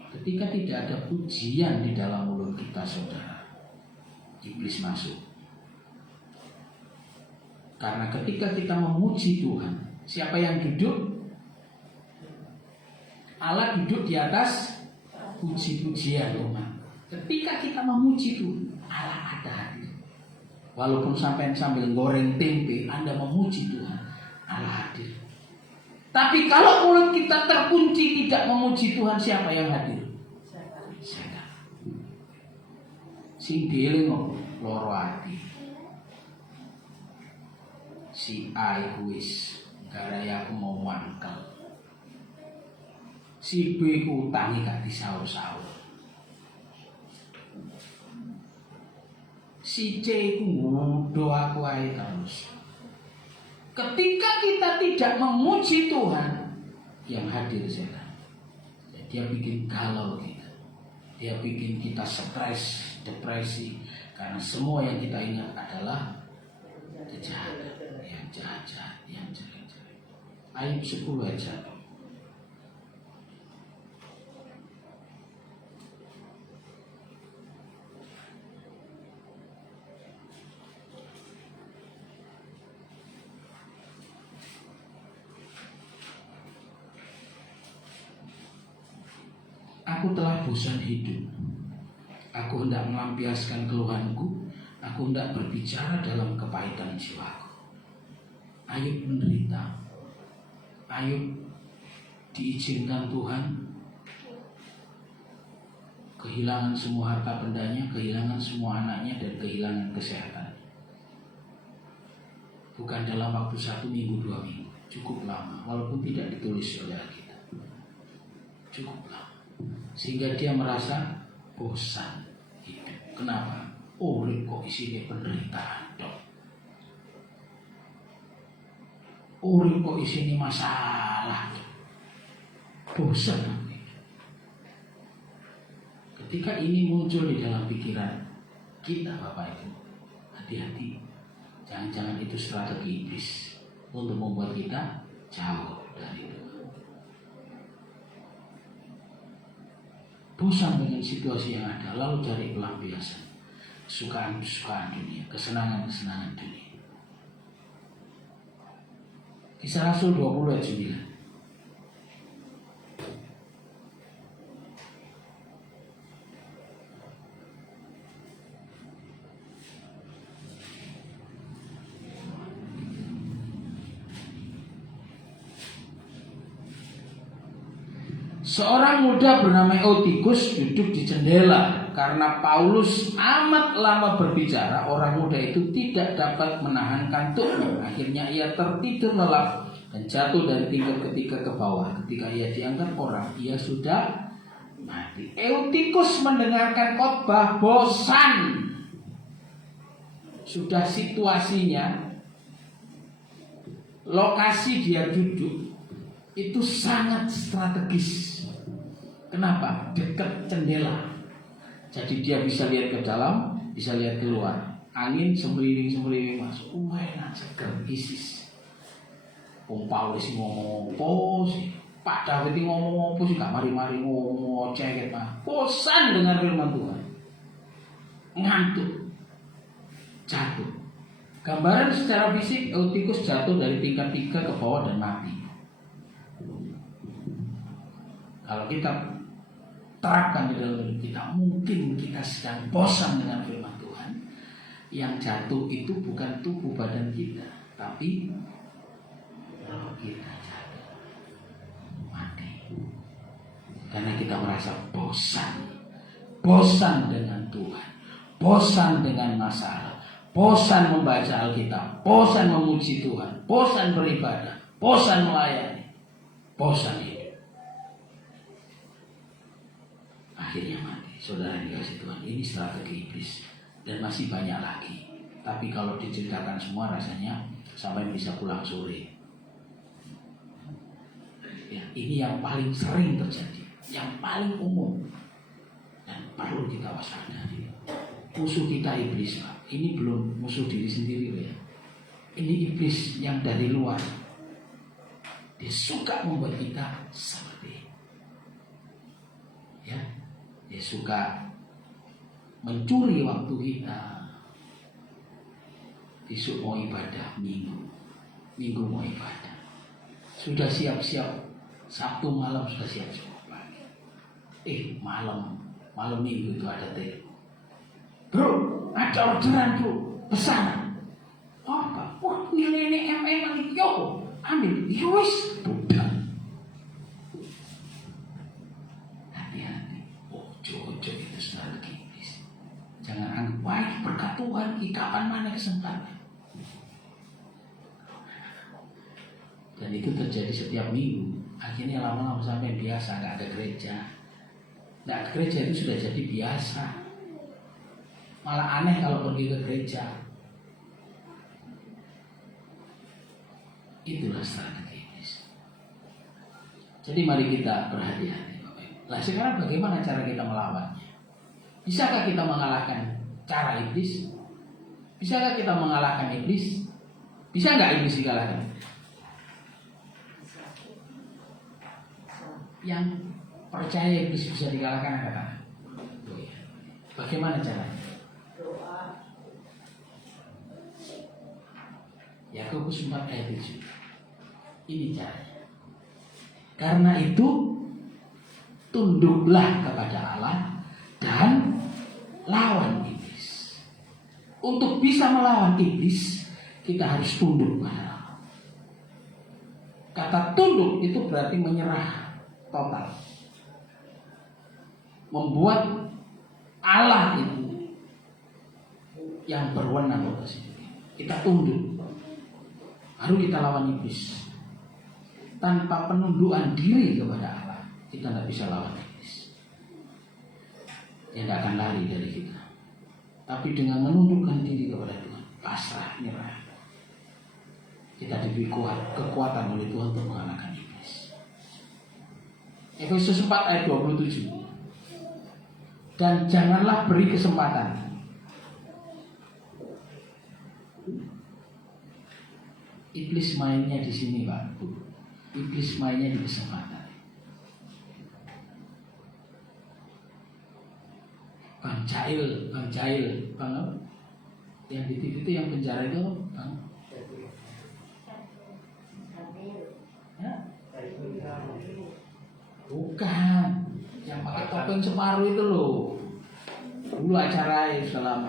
Ketika tidak ada pujian di dalam mulut kita, saudara, iblis masuk. Karena ketika kita memuji Tuhan, siapa yang duduk? Allah duduk di atas puji-pujian umat. Ketika kita memuji Tuhan, Allah ada hadir. Walaupun sampai sambil goreng tempe, Anda memuji Tuhan, Allah hadir. Tapi kalau mulut kita terkunci tidak memuji Tuhan, siapa yang hadir? Setan. Sing dieling loro ati. Si A iku wis garaya aku mau mangkel. Si B ku utangi gak disaur-saur. Si C ku ngudo aku ae terus. Ketika kita tidak memuji Tuhan, yang hadir setan. Dia bikin galau kita. Dia bikin kita stres, depresi. Karena semua yang kita ingat adalah kejahatan, yang jahat-jahat, yang jelek-jelek. Ayat 10 ayat 1. Aku telah bosan hidup. Aku hendak melampiaskan keluhanku. Aku hendak berbicara dalam kepahitan jiwaku. Ayub menderita. Ayub diizinkan Tuhan kehilangan semua harta bendanya, kehilangan semua anaknya, dan kehilangan kesehatan. Bukan dalam waktu 1 minggu, 2 minggu. Cukup lama, walaupun tidak ditulis oleh kita. Cukup lama. Sehingga dia merasa bosan hidup. Kenapa? Oh, kok isinya penderitaan dok. Oh, kok isinya masalah. Bosan. Ketika ini muncul di dalam pikiran kita, Bapak Ibu, hati-hati. Jangan-jangan itu strategi iblis untuk membuat kita jauh dari Tuhan. Bosan dengan situasi yang ada, lalu cari pelampiasan. Kesukaan-kesukaan dunia, kesenangan-kesenangan dunia. Kisah Rasul 20 ayat 9. Seorang muda bernama Eutikus duduk di jendela. Karena Paulus amat lama berbicara, orang muda itu tidak dapat menahan kantuknya. Akhirnya ia tertidur lelap dan jatuh dari tingkat ketiga ke bawah. Ketika ia diangkat orang, ia sudah mati. Eutikus mendengarkan khotbah, bosan. Sudah situasinya, lokasi dia duduk itu sangat strategis. Kenapa? Dekat jendela. Jadi dia bisa lihat ke dalam, bisa lihat keluar. Angin semeliling masuk. Enak seger, isis. Paulus ngomong apa sih? Pak David ngomong apa sih? Gak mari-mari ngomong ceket mah. Bosan dengan firman Tuhan. Ngantuk. Jatuh. Gambaran secara fisik, Eutikus jatuh dari tingkat 3 ke bawah dan mati. Kalau kita terapkan di dalam hidup kita, mungkin kita sedang bosan dengan firman Tuhan. Yang jatuh itu bukan tubuh badan kita, tapi roh kita jatuh, mati. Karena kita merasa bosan dengan Tuhan, bosan dengan masalah, bosan membaca Alkitab, bosan memuji Tuhan, bosan beribadah, bosan melayani, bosan hidup. Akhirnya mati. Saudara yang dikasih Tuhan, ini strategi iblis dan masih banyak lagi. Tapi kalau diceritakan semua rasanya sampai bisa pulang sore. Ya, ini yang paling sering terjadi, yang paling umum dan perlu kita waspadai. Musuh kita iblis, Pak. Ini belum musuh diri sendiri, ya. Ini iblis yang dari luar. Dia suka membuat kita seperti ini. Ya, dia suka mencuri waktu kita. Besok mau ibadah, minggu mau ibadah. Sudah siap-siap, Sabtu malam sudah siap-siap pagi. Malam minggu itu ada telepon. Bro, ada orderan bro, pesanan. Apa? Wah, ini lagi, yo, ambil, yowis, budak. Hati-hati, ojo itu strategi iblis. Jangan anggap, wah berkat Tuhan, kapan mana kesempatan. Dan itu terjadi setiap minggu. Akhirnya lama-lama sampai biasa, nggak ada gereja. Nggak ada gereja itu sudah jadi biasa. Malah aneh kalau pergi ke gereja. Itulah strategi iblis. Jadi mari kita berhati-hati. Nah sekarang bagaimana cara kita melawannya? Bisakah kita mengalahkan cara iblis? Bisakah kita mengalahkan iblis? Bisa nggak iblis dikalahkan? Yang percaya iblis bisa dikalahkan angkat tangan. Bagaimana caranya? Yakobus 4 ayat 7. Ini caranya. Karena itu tunduklah kepada Allah dan lawan iblis. Untuk bisa melawan iblis, kita harus tunduk kepada Allah. Kata tunduk itu berarti menyerah total. Membuat Allah itu yang berwenang atas itu. Kita tunduk. Baru kita lawan iblis. Tanpa penundukan diri kepada Allah, kita tidak bisa lawan iblis. Dia tidak akan lari dari kita. Tapi dengan menundukkan diri kepada Tuhan, pasrah, nyerah, kita diberi kekuatan oleh Tuhan untuk mengalahkan iblis. Efesus 4 ayat 27. Dan janganlah beri kesempatan. Iblis mainnya di sini, Pak. Iblis mainnya di kesempatan. Bang Jail, Bang yang di TV itu yang penjara itu, Bang. Ya? Bukan, yang pakai topeng separuh itu loh. Dulu acara selama.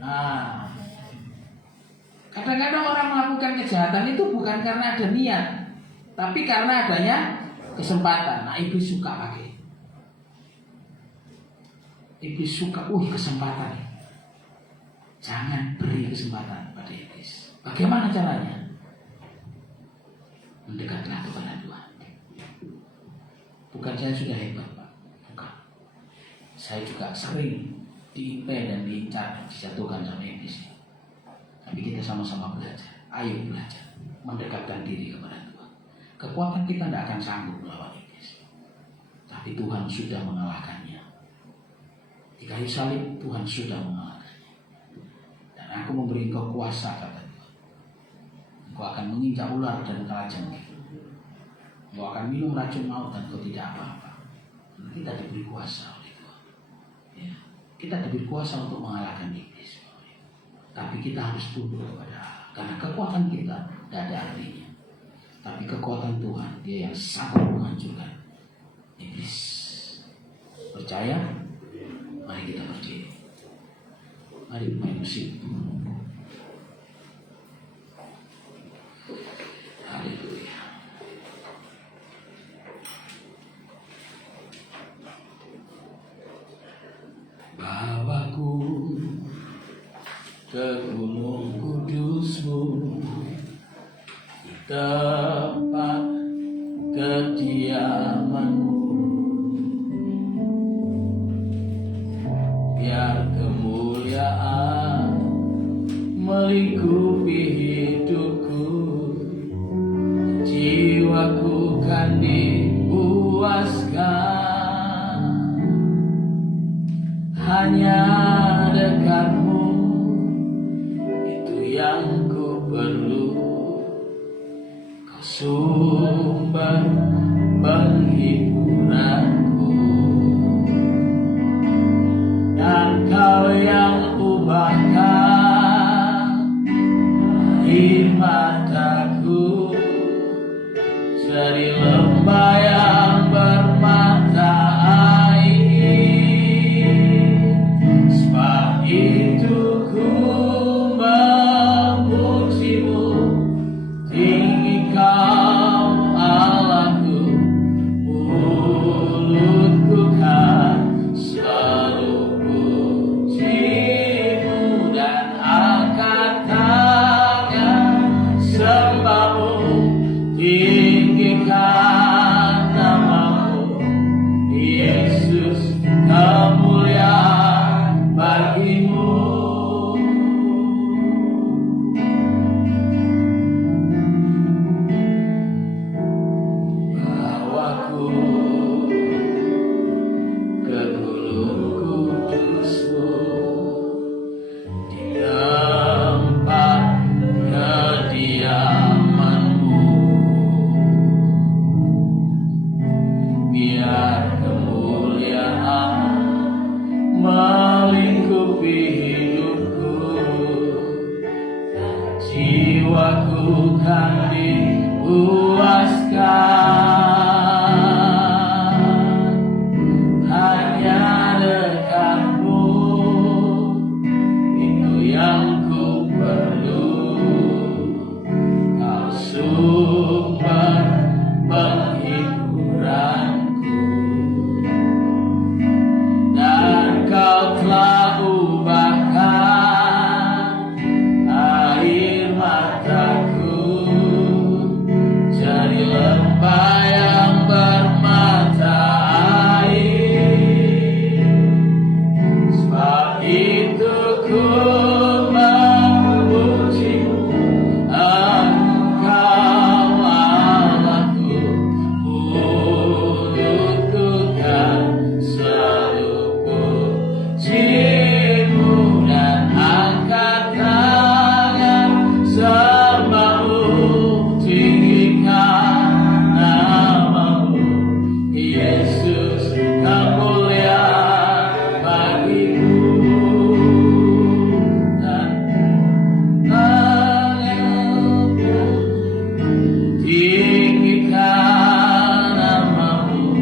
Nah, kadang-kadang orang melakukan kejahatan itu bukan karena ada niat, tapi karena adanya kesempatan. Nah, iblis suka pakai. Iblis suka, kesempatan. Jangan beri kesempatan pada iblis. Bagaimana caranya? Mendekatlah kepada Tuhan. Bukan saya sudah hebat, Pak. Bukan. Saya juga sering diimpe dan diincar, dijatuhkan sama iblis. Tapi kita sama-sama belajar. Ayo belajar mendekatkan diri kepada Tuhan. Kekuatan kita tidak akan sanggup melawan iblis. Tapi Tuhan sudah mengalahkannya. Di kayu salib Tuhan sudah mengalahkannya. Dan aku memberi engkau kuasa, kata Tuhan. Engkau akan menginjak ular dan kalajengking. Engkau akan minum racun maut dan kau tidak apa-apa. Kita diberi kuasa oleh Tuhan. Ya. Kita diberi kuasa untuk mengalahkan iblis. Tapi kita harus tunduk kepada Allah. Karena kekuatan kita tidak ada artinya. Tapi kekuatan Tuhan, Dia yang sanggup menghancurkan iblis. Percaya? Mari kita berdiri. Mari bermain musik. Haleluya. Bawaku ke gunung kudus-Mu, di tempat kediaman-Mu. Biar kemuliaan melingkupi hidupku, jiwaku kan dipuaskan. Hanya dekat-Mu, itu yang ku perlu. Kau sumber penghiburanku, dan Kau yang ubahkan air mataku jadi lembah yang bermata air. Sebab itu ku memuji-Mu, tinggi Kau Allahku, mulutku kan selalu puji-Mu dan angkat tangan sembah-Mu, tinggikan nama-Mu, Yesus, kemuliaan bagi-Mu. Bawaku ke gunung kudus-Mu, di tempat kediaman-Mu. Biar kemuliaan melingkupi hidupku, dan jiwaku kan dipuaskan. Hanya dekat-Mu, itu yang ku perlu. Kau sumber penghiburanku, dan Kau telah ubahkan air mataku jadi lembah yang bermata air. Sebab itu ku memuji-Mu, Engkau Allahku, mulutku kan selalu puji-Mu dan angkat tangan sembah-Mu, tinggikan nama-Mu, Yesus, kemuliaan bagi-Mu. Dan tangan-Mu, tinggikan nama-Mu,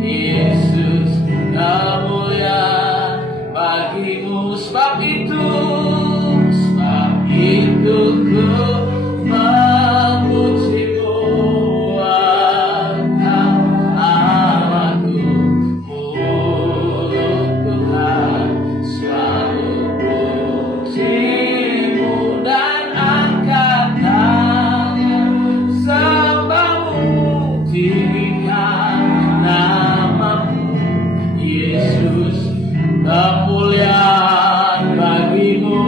Yesus, kemuliaan bagi-Mu. Sebab itu ku memuji-Mu, Engkau Allahku, mulutku kan selalu puji-Mu dan angkat tangan sembah-Mu, tinggikan nama-Mu, Yesus, kemuliaan bagi-Mu.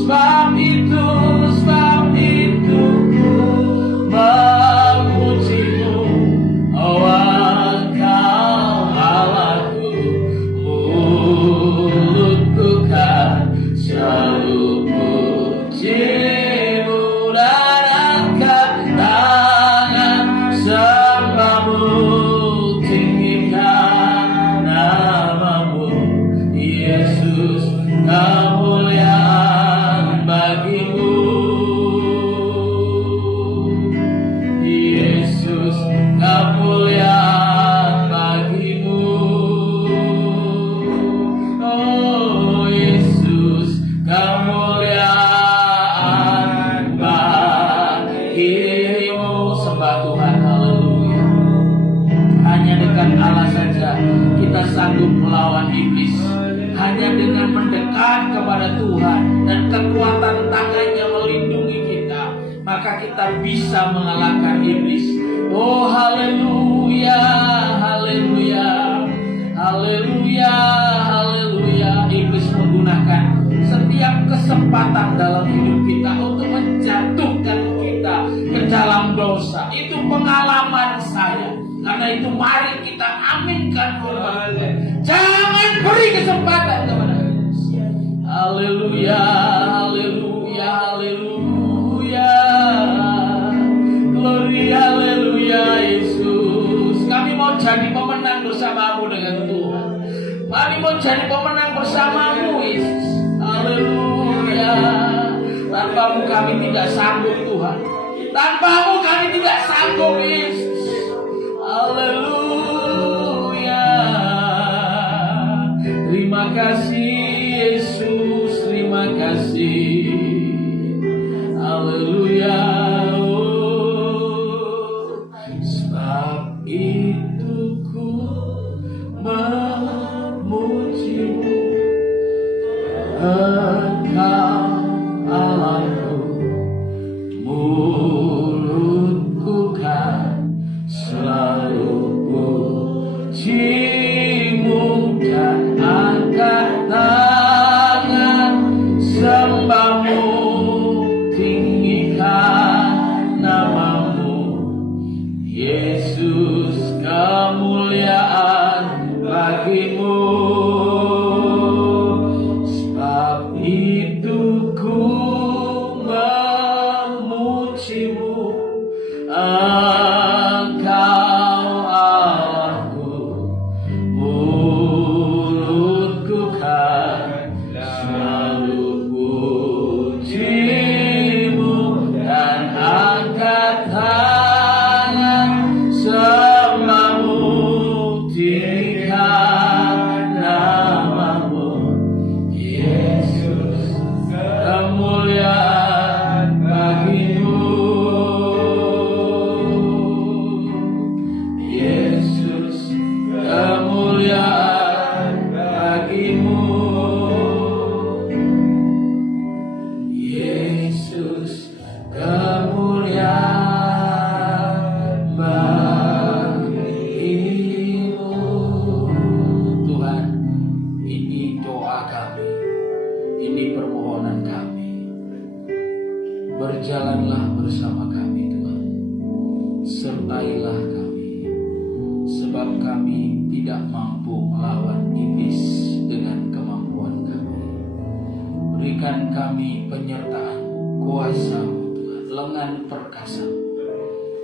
Sebab itu ku memuji-Mu, oh Engkau Allahku, mulutku kan selalu puji-Mu dan angkat tangan sembah-Mu, tinggikan nama-Mu, Yesus, kemuliaan bagi-Mu. Yesus, kemuliaan bagi-Mu. Oh Yesus, kemuliaan bagi-Mu. Sembah Tuhan, haleluya. Hanya dengan Allah saja kita sanggup melawan iblis. Hanya dengan mendekat dekat kepada Tuhan dan kekuatan tangannya melindungi kita, maka kita bisa mengalahkan iblis. Oh haleluya, haleluya, haleluya, haleluya. Iblis menggunakan setiap kesempatan dalam hidup kita untuk menjatuhkan kita ke dalam dosa. Itu pengalaman saya. Karena itu mari kita aminkan firman Tuhan. Jangan beri kesempatan kepada iblis. Haleluya, haleluya, haleluya. Glory, haleluya Yesus. Kami mau jadi pemenang bersamamu dengan Tuhan. Kami mau jadi pemenang bersamamu Yesus. Haleluya. Tanpamu kami tidak sanggup Tuhan. Tanpamu kami tidak sanggup Yesus. Haleluya. Terima kasih Yesus. Terima kasih. Haleluya. Sebab itu ku memujimu, Engkau Allahku, mulutku kan selalu pujimu dan angkat tangan sembahmu, tinggikan namamu Yesus, kemuliaan bagimu. Sebab itu ku memujimu, Engkau Allahku, mulutku kan selalu pujimu dan angkat tangan sembahmu, tinggikan namamu Yesus, kemuliaan bagimu. Yesus, kemuliaan bagimu. Yesus, kemuliaan bagimu. Tuhan, ini doa kami, ini permohonan kami. Berjalanlah bersama kami Tuhan, sertailah kami, sebab kami tidak mampu melawan iblis dengan kemampuan kami. Berikan kami penyertaan, kuasa-Mu Tuhan, lengan perkasa,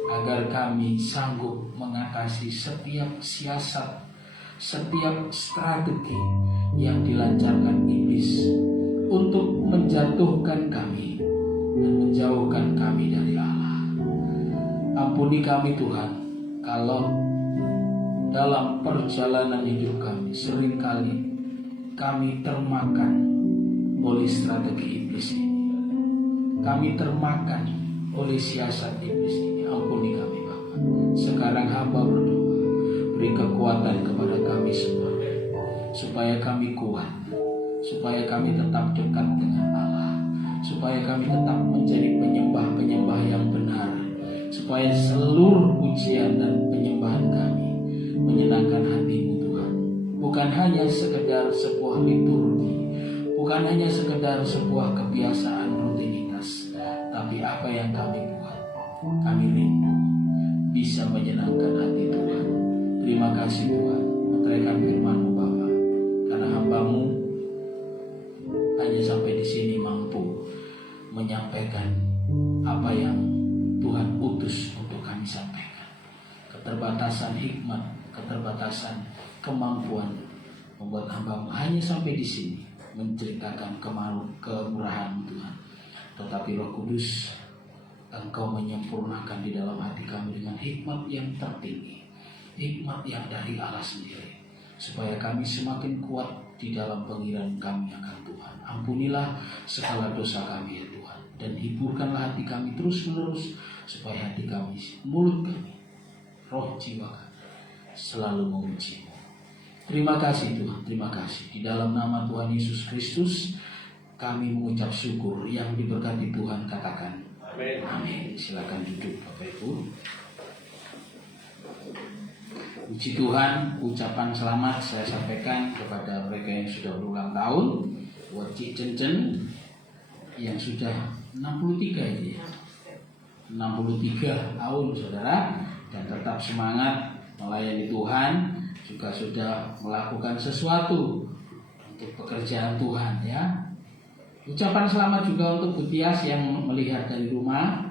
agar kami sanggup mengatasi setiap siasat, setiap strategi yang dilancarkan iblis untuk menjatuhkan kami dan menjauhkan kami dari Allah. Ampuni kami Tuhan, kalau dalam perjalanan hidup kami seringkali kami termakan oleh strategi iblis ini. Kami termakan oleh siasat iblis ini. Ampuni kami Bapa. Sekarang hamba berdoa, beri kekuatan kepada kami semua, supaya kami kuat, supaya kami tetap dekat dengan Allah, supaya kami tetap menjadi penyembah-penyembah yang benar, supaya seluruh pujian dan penyembahan kami menyenangkan hati-Mu Tuhan. Bukan hanya sekedar sebuah liturgi, bukan hanya sekedar sebuah kebiasaan rutinitas, tapi apa yang kami buat, kami rindu bisa menyenangkan hati Tuhan. Terima kasih Tuhan, meteraikan firman-Mu Bapa, karena hamba-Mu hanya sampai di sini mampu menyampaikan apa yang Tuhan utus untuk kami sampaikan. Keterbatasan hikmat, keterbatasan kemampuan membuat hamba-Mu hanya sampai di sini menceritakan kemurahan Tuhan. Tetapi Roh Kudus, Engkau menyempurnakan di dalam hati kami dengan hikmat yang tertinggi, hikmat yang dari Allah sendiri, supaya kami semakin kuat di dalam pengiran kami akan Tuhan. Ampunilah segala dosa kami ya Tuhan, dan hiburkanlah hati kami terus menerus, supaya hati kami, mulut kami, roh jiwa kami selalu memuji-Mu. Terima kasih Tuhan, terima kasih. Di dalam nama Tuhan Yesus Kristus kami mengucap syukur. Yang diberkati Tuhan katakan amin. Amin. Silakan duduk Bapak Ibu. Puji Tuhan, ucapan selamat saya sampaikan kepada mereka yang sudah berulang tahun. Buat Cik Cencen yang sudah 63 ini ya. 63 tahun saudara, dan tetap semangat melayani Tuhan, juga sudah melakukan sesuatu untuk pekerjaan Tuhan ya. Ucapan selamat juga untuk Bu Tias yang melihat dari rumah.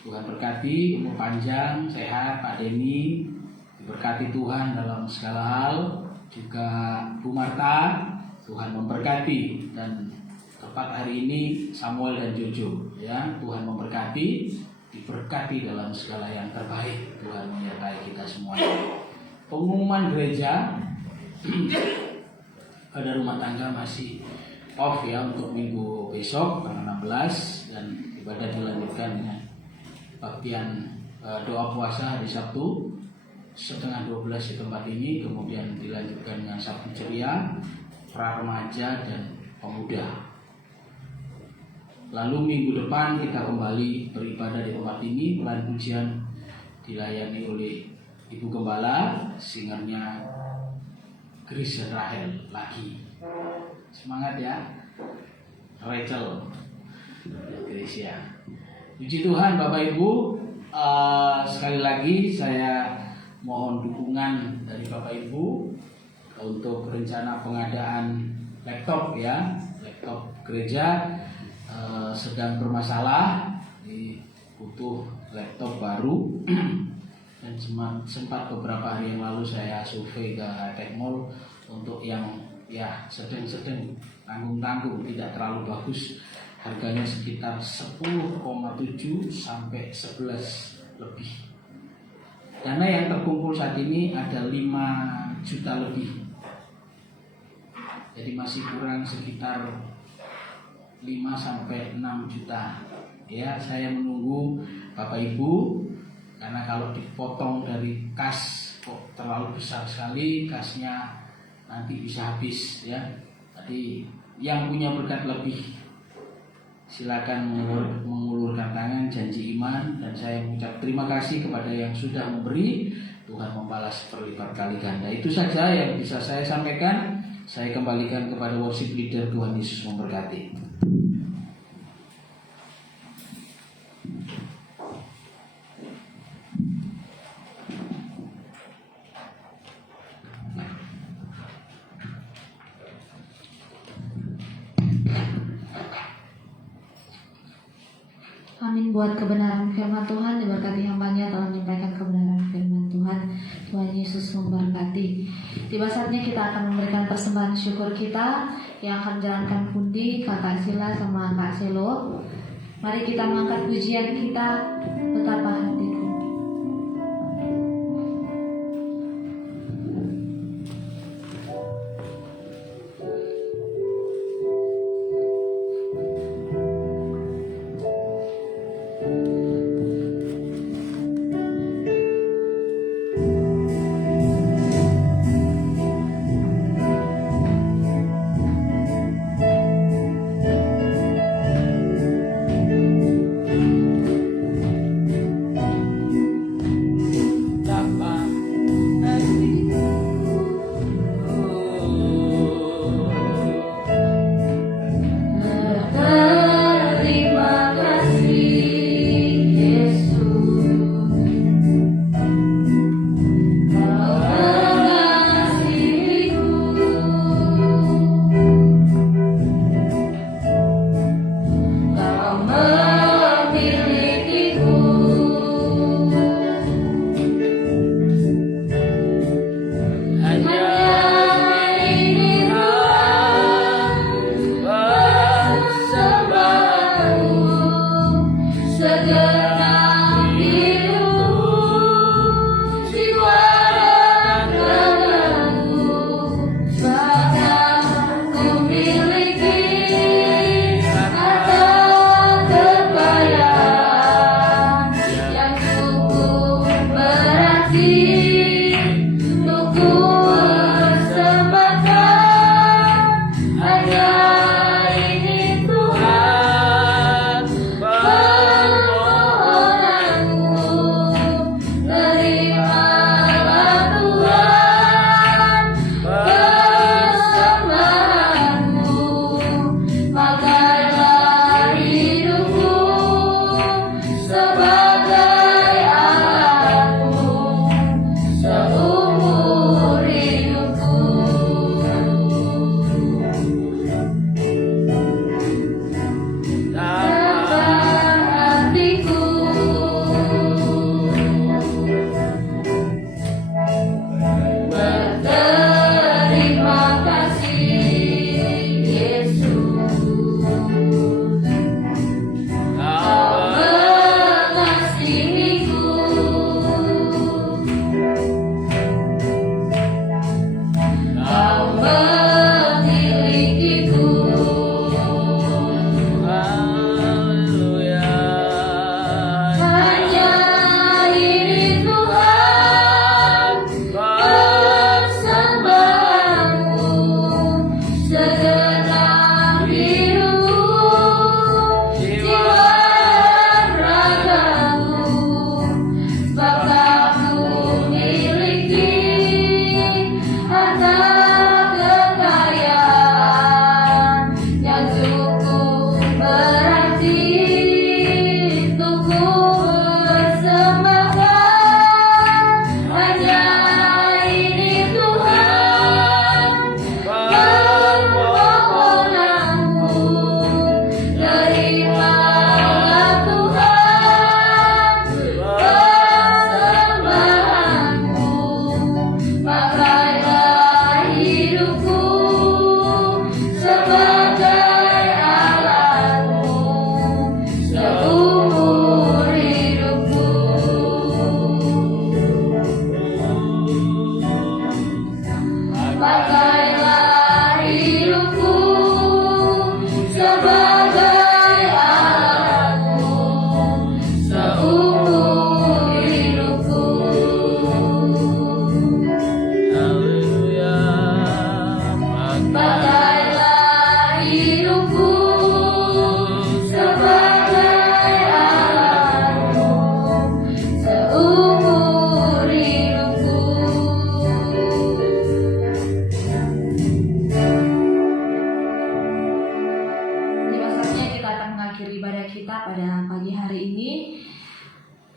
Tuhan berkati, umur panjang, sehat Pak Denny, diberkati Tuhan dalam segala hal. Juga Bu Marta, Tuhan memberkati, dan tepat hari ini Samuel dan Jojo ya, Tuhan memberkati, diberkati dalam segala yang terbaik. Tuhan menyertai kita semuanya. Pengumuman gereja pada rumah tangga masih off ya untuk minggu besok tanggal 16, dan ibadah dilanjutkan dengan baktian doa puasa hari Sabtu setengah 12 di tempat ini, kemudian dilanjutkan dengan Sabtu ceria, pra remaja dan pemuda. Lalu minggu depan kita kembali beribadah di tempat ini. Pelan pujian dilayani oleh Ibu Gembala, singernya Chris dan Rahel lagi. Semangat ya, Rachel, Grace ya. Puji Tuhan Bapak Ibu. Sekali lagi saya mohon dukungan dari Bapak Ibu untuk rencana pengadaan laptop ya. Laptop gereja sedang bermasalah, butuh laptop baru. Dan sempat beberapa hari yang lalu saya survei ke Tech Mall untuk yang ya sedang-sedang, tanggung-tanggung, tidak terlalu bagus, harganya sekitar 10,7 sampai 11 lebih. Dana yang terkumpul saat ini ada 5 juta lebih, jadi masih kurang sekitar 5 sampai 6 juta ya. Saya menunggu Bapak Ibu, karena kalau dipotong dari kas kok terlalu besar sekali, kasnya nanti bisa habis ya. Jadi yang punya berkat lebih silakan mengulurkan tangan, janji iman, dan saya mengucap terima kasih kepada yang sudah memberi. Tuhan membalas berlipat kali ganda. Itu saja yang bisa saya sampaikan. Saya kembalikan kepada worship leader. Tuhan Yesus memberkati. Amin. Buat kebenaran firman Tuhan, diberkati hambanya telah menyampaikan kebenaran firman Tuhan. Tuhan Yesus memberkati. Tiba saatnya kita akan memberikan persembahan syukur kita yang akan menjalankan pundi Kakak Sila sama Kak Selo. Mari kita mengangkat pujian kita, Betapa Hatiku.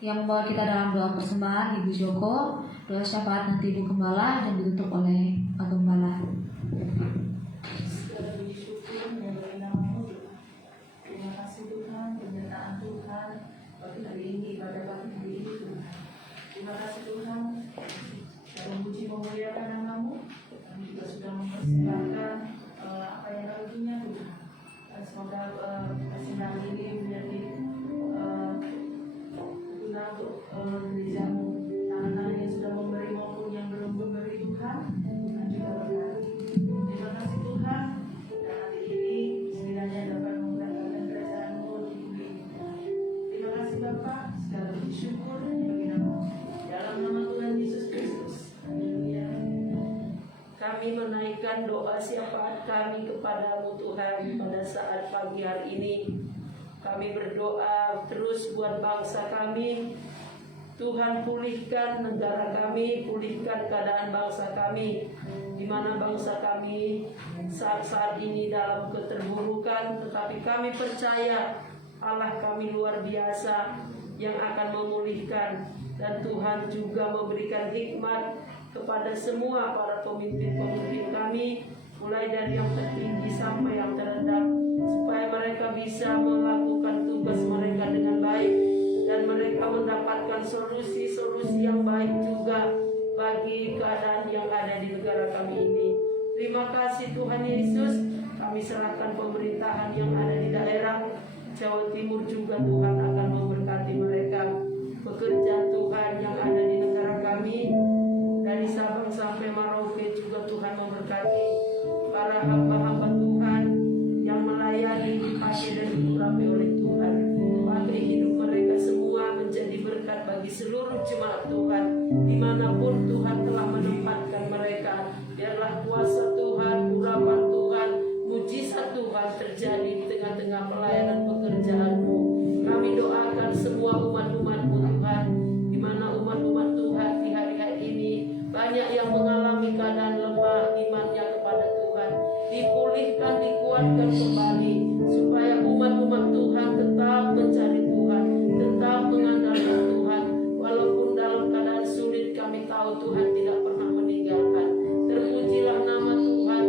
yang membawa kita dalam doa persembahan Ibu Joko, doa syafaat nanti Ibu Gembala dan ditutup oleh Pak Gembala. Segala puji syukur yang bagi nama-Mu Tuhan. Terima kasih Tuhan, penyertaan Tuhan bagi hari ini, pada pagi hari ini Tuhan. Terima kasih Tuhan, kita memuji memuliakan nama-Mu. Kami juga sudah mempersembahkan apa yang kami punya Tuhan. Dan semoga persembahan ini menjadi guna untuk gereja-Mu. Tangan-tangan yang sudah memberi maupun yang belum memberi Tuhan, Tuhan juga berkati. Terima kasih Tuhan, dan hari ini sekiranya dapat memberkatkan kerajaan-Mu di bumi ini. Terima kasih Bapa, segala puji syukur bagi nama dalam nama Tuhan Yesus Kristus. Haleluya. Kami menaikkan doa syafaat kami kepadamu Tuhan pada saat pagi hari ini. Kami berdoa terus buat bangsa kami. Tuhan, pulihkan negara kami, pulihkan keadaan bangsa kami, di mana bangsa kami saat ini dalam keterburukan, tetapi kami percaya Allah kami luar biasa yang akan memulihkan, dan Tuhan juga memberikan hikmat kepada semua para pemimpin-pemimpin kami, mulai dari yang tertinggi sampai yang terendah, supaya mereka bisa melakukan tugas mereka dengan baik dan mereka mendapatkan solusi-solusi yang baik juga bagi keadaan yang ada di negara kami ini. Terima kasih Tuhan Yesus, kami serahkan pemerintahan yang ada di daerah Jawa Timur juga Tuhan akan memberkati mereka. Pekerjaan Tuhan yang ada di negara kami, dari Sabang sampai Merauke juga Tuhan memberkati. Para hamba-hamba Tuhan yang melayani dipakai dan diurapi oleh Tuhan. Pakai hidup mereka semua menjadi berkat bagi seluruh jemaat Tuhan, dimanapun Tuhan telah menempatkan mereka. Biarlah kuasa Tuhan, urapan Tuhan, mujizat Tuhan terjadi di tengah-tengah pelayanan pekerjaan-Mu. Kami doakan semua umat-umat-Mu Tuhan, di mana umat-umat Tuhan di hari-hari ini banyak yang mengalami keadaan lemah imannya kepada Tuhan. Dipulihkan, dikuatkan kembali, supaya umat-umat Tuhan tetap mencari Tuhan, tetap mengandalkan Tuhan. Walaupun dalam keadaan sulit, kami tahu Tuhan tidak pernah meninggalkan. Terpujilah nama Tuhan.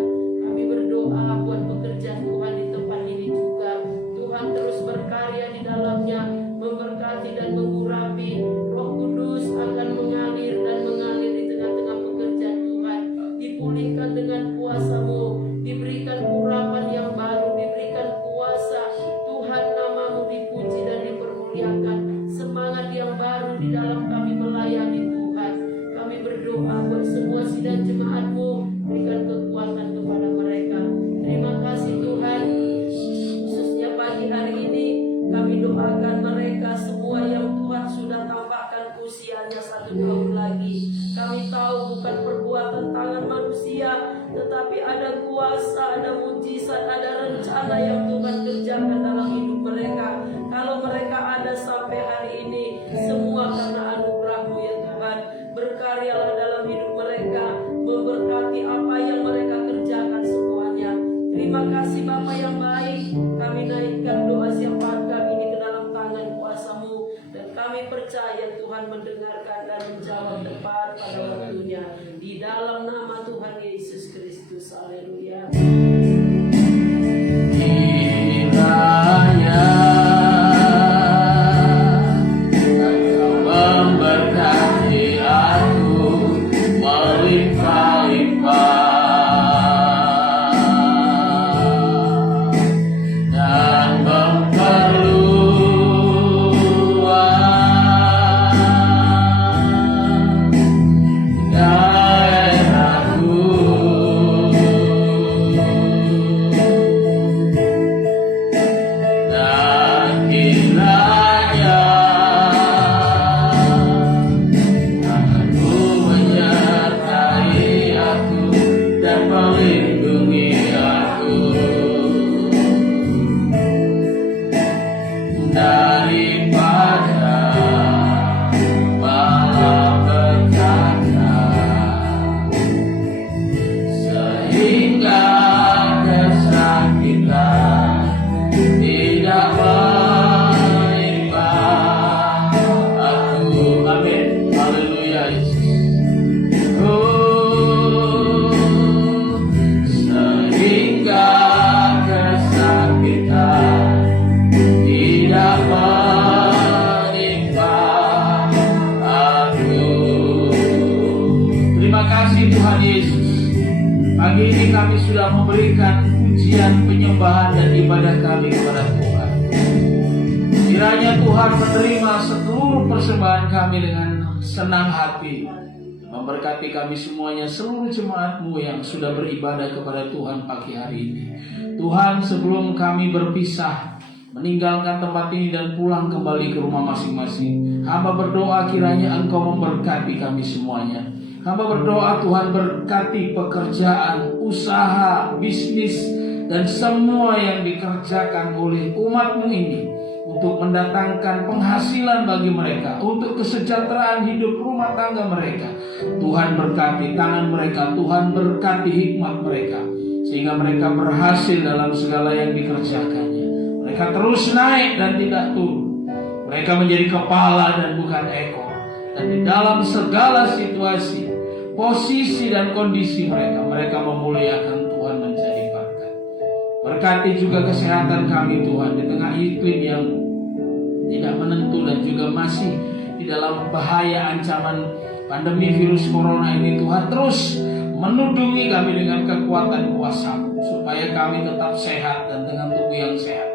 Kami berdoa buat pekerjaan Tuhan di tempat ini juga. Tuhan terus berkarya di dalamnya, memberkati dan mengurapi. Roh Kudus akan mengalir dan mengalir di tengah-tengah pekerjaan Tuhan. Dipulihkan dengan kuasa-Mu, diberikan urapan yang baru, diberikan kuasa. Tuhan, nama-Mu dipuji dan dipermuliakan. Semangat yang baru di dalam kami melayani Tuhan. Kami berdoa buat semua sidang jemaat-Mu, berikan kekuatan kepada mereka. Terima kasih Tuhan. Khususnya pagi hari ini kami doakan mereka semua yang Tuhan sudah tambahkan usianya 1 tahun lagi. Kami tahu bukan perbuatan tangan manusia, tetapi ada kuasa, ada mujizat, ada rencana yang Tuhan kerjakan dalam hidup mereka. Kalau mereka ada sampai hari ini, semua karena anugerah-Mu ya Tuhan. Berkaryalah dalam hidup mereka, memberkati apa yang mereka kerjakan semuanya. Terima kasih Bapa yang baik. Kami naikkan doa syafaat kami ini ke dalam tangan kuasa-Mu, dan kami percaya Tuhan mendengarkan dan menjawab tepat pada waktunya. Di dalam nama Tuhan Yesus Kristus. Haleluya. Kiranya Engkau memberkati aku melimpah-limpah dan memperluas daerahku. memberikan pujian, penyembahan dan ibadah kami kepada Tuhan. Kiranya Tuhan menerima seluruh persembahan kami dengan senang hati, memberkati kami semuanya, seluruh jemaat-Mu yang sudah beribadah kepada Tuhan pagi hari ini. Tuhan, sebelum kami berpisah, meninggalkan tempat ini dan pulang kembali ke rumah masing-masing, hamba berdoa kiranya Engkau memberkati kami semuanya. Hamba berdoa Tuhan berkati pekerjaan, usaha, bisnis, dan semua yang dikerjakan oleh umat-Mu ini untuk mendatangkan penghasilan bagi mereka, untuk kesejahteraan hidup rumah tangga mereka. Tuhan berkati tangan mereka, Tuhan berkati hikmat mereka, sehingga mereka berhasil dalam segala yang dikerjakannya. Mereka terus naik dan tidak turun. Mereka menjadi kepala dan bukan ekor. Dan di dalam segala situasi, posisi dan kondisi mereka memuliakan Tuhan menjadi berkat. Berkati juga kesehatan kami Tuhan di tengah iklim yang tidak menentu dan juga masih di dalam bahaya ancaman pandemi virus corona ini. Tuhan terus menudungi kami dengan kekuatan kuasa-Mu supaya kami tetap sehat dan dengan tubuh yang sehat.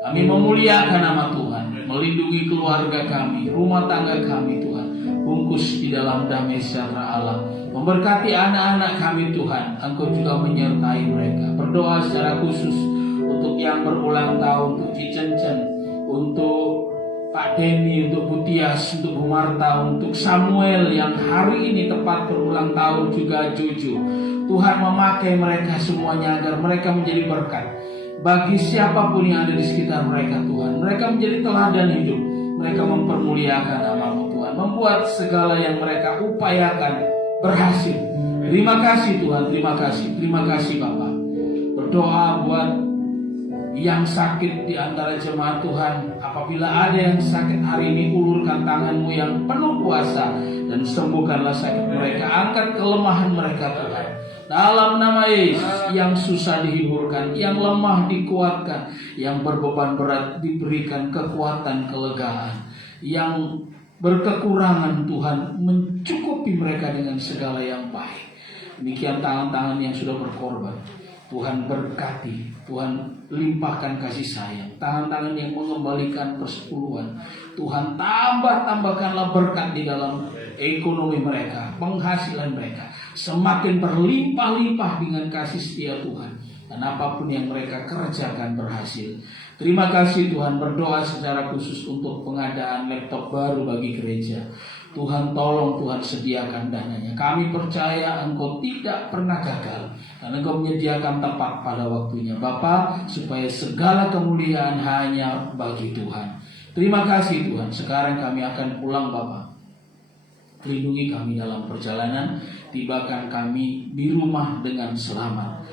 Kami memuliakan nama Tuhan, melindungi keluarga kami, rumah tangga kami Tuhan, bungkus di dalam damai sejahtera Allah. Memberkati anak-anak kami Tuhan, Engkau juga menyertai mereka. Berdoa secara khusus untuk yang berulang tahun, untuk Cicencen, untuk Pak Denny, untuk Bu Tias, untuk Bu Marta, untuk Samuel yang hari ini tepat berulang tahun, juga Jojo. Tuhan memakai mereka semuanya agar mereka menjadi berkat bagi siapapun yang ada di sekitar mereka Tuhan. Mereka menjadi teladan hidup. Mereka mempermuliakan nama-Mu Tuhan, membuat segala yang mereka upayakan berhasil. Terima kasih Tuhan, terima kasih Bapak. Berdoa buat yang sakit di antara jemaat Tuhan. Apabila ada yang sakit hari ini, ulurkan tangan-Mu yang penuh kuasa dan sembuhkanlah sakit mereka. Angkat kelemahan mereka Tuhan. Dalam nama Yesus, yang susah dihiburkan, yang lemah dikuatkan, yang berbeban berat diberikan kekuatan, kelegaan, yang berkekurangan Tuhan mencukupi mereka dengan segala yang baik. Demikian tangan-tangan yang sudah berkorban, Tuhan berkati, Tuhan limpahkan kasih sayang. Tangan-tangan yang mengembalikan persepuluhan, Tuhan tambahkanlah berkat di dalam ekonomi mereka, penghasilan mereka semakin berlimpah-limpah dengan kasih setia Tuhan. Dan apapun yang mereka kerjakan berhasil. Terima kasih Tuhan. Berdoa secara khusus untuk pengadaan laptop baru bagi gereja. Tuhan tolong, Tuhan sediakan dananya. Kami percaya Engkau tidak pernah gagal, karena Engkau menyediakan tepat pada waktunya Bapa, supaya segala kemuliaan hanya bagi Tuhan. Terima kasih Tuhan. Sekarang kami akan pulang Bapa. Lindungi kami dalam perjalanan, tibakan kami di rumah dengan selamat,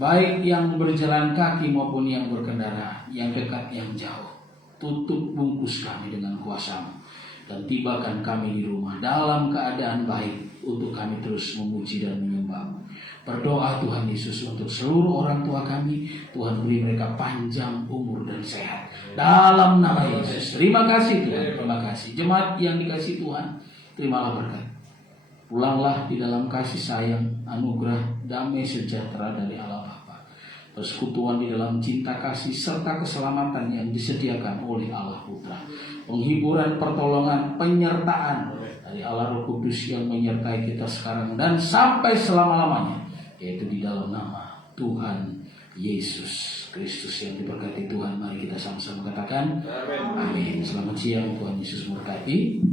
baik yang berjalan kaki maupun yang berkendara, yang dekat yang jauh. Tutup bungkus kami dengan kuasa-Mu, dan tibakan kami di rumah dalam keadaan baik, untuk kami terus memuji dan menyembah-Mu. Berdoa Tuhan Yesus untuk seluruh orang tua kami, Tuhan beri mereka panjang umur dan sehat dalam nama Yesus. Terima kasih Tuhan, terima kasih. Jemaat yang dikasih Tuhan, terimalah berkat. Pulanglah di dalam kasih sayang, anugerah, damai sejahtera dari Allah Bapa, persekutuan di dalam cinta kasih serta keselamatan yang disediakan oleh Allah Putra, penghiburan, pertolongan, penyertaan dari Allah Roh Kudus yang menyertai kita sekarang dan sampai selama-lamanya, yaitu di dalam nama Tuhan Yesus Kristus yang diberkati Tuhan. Mari kita sama-sama katakan amin. Selamat siang, Tuhan Yesus memberkati.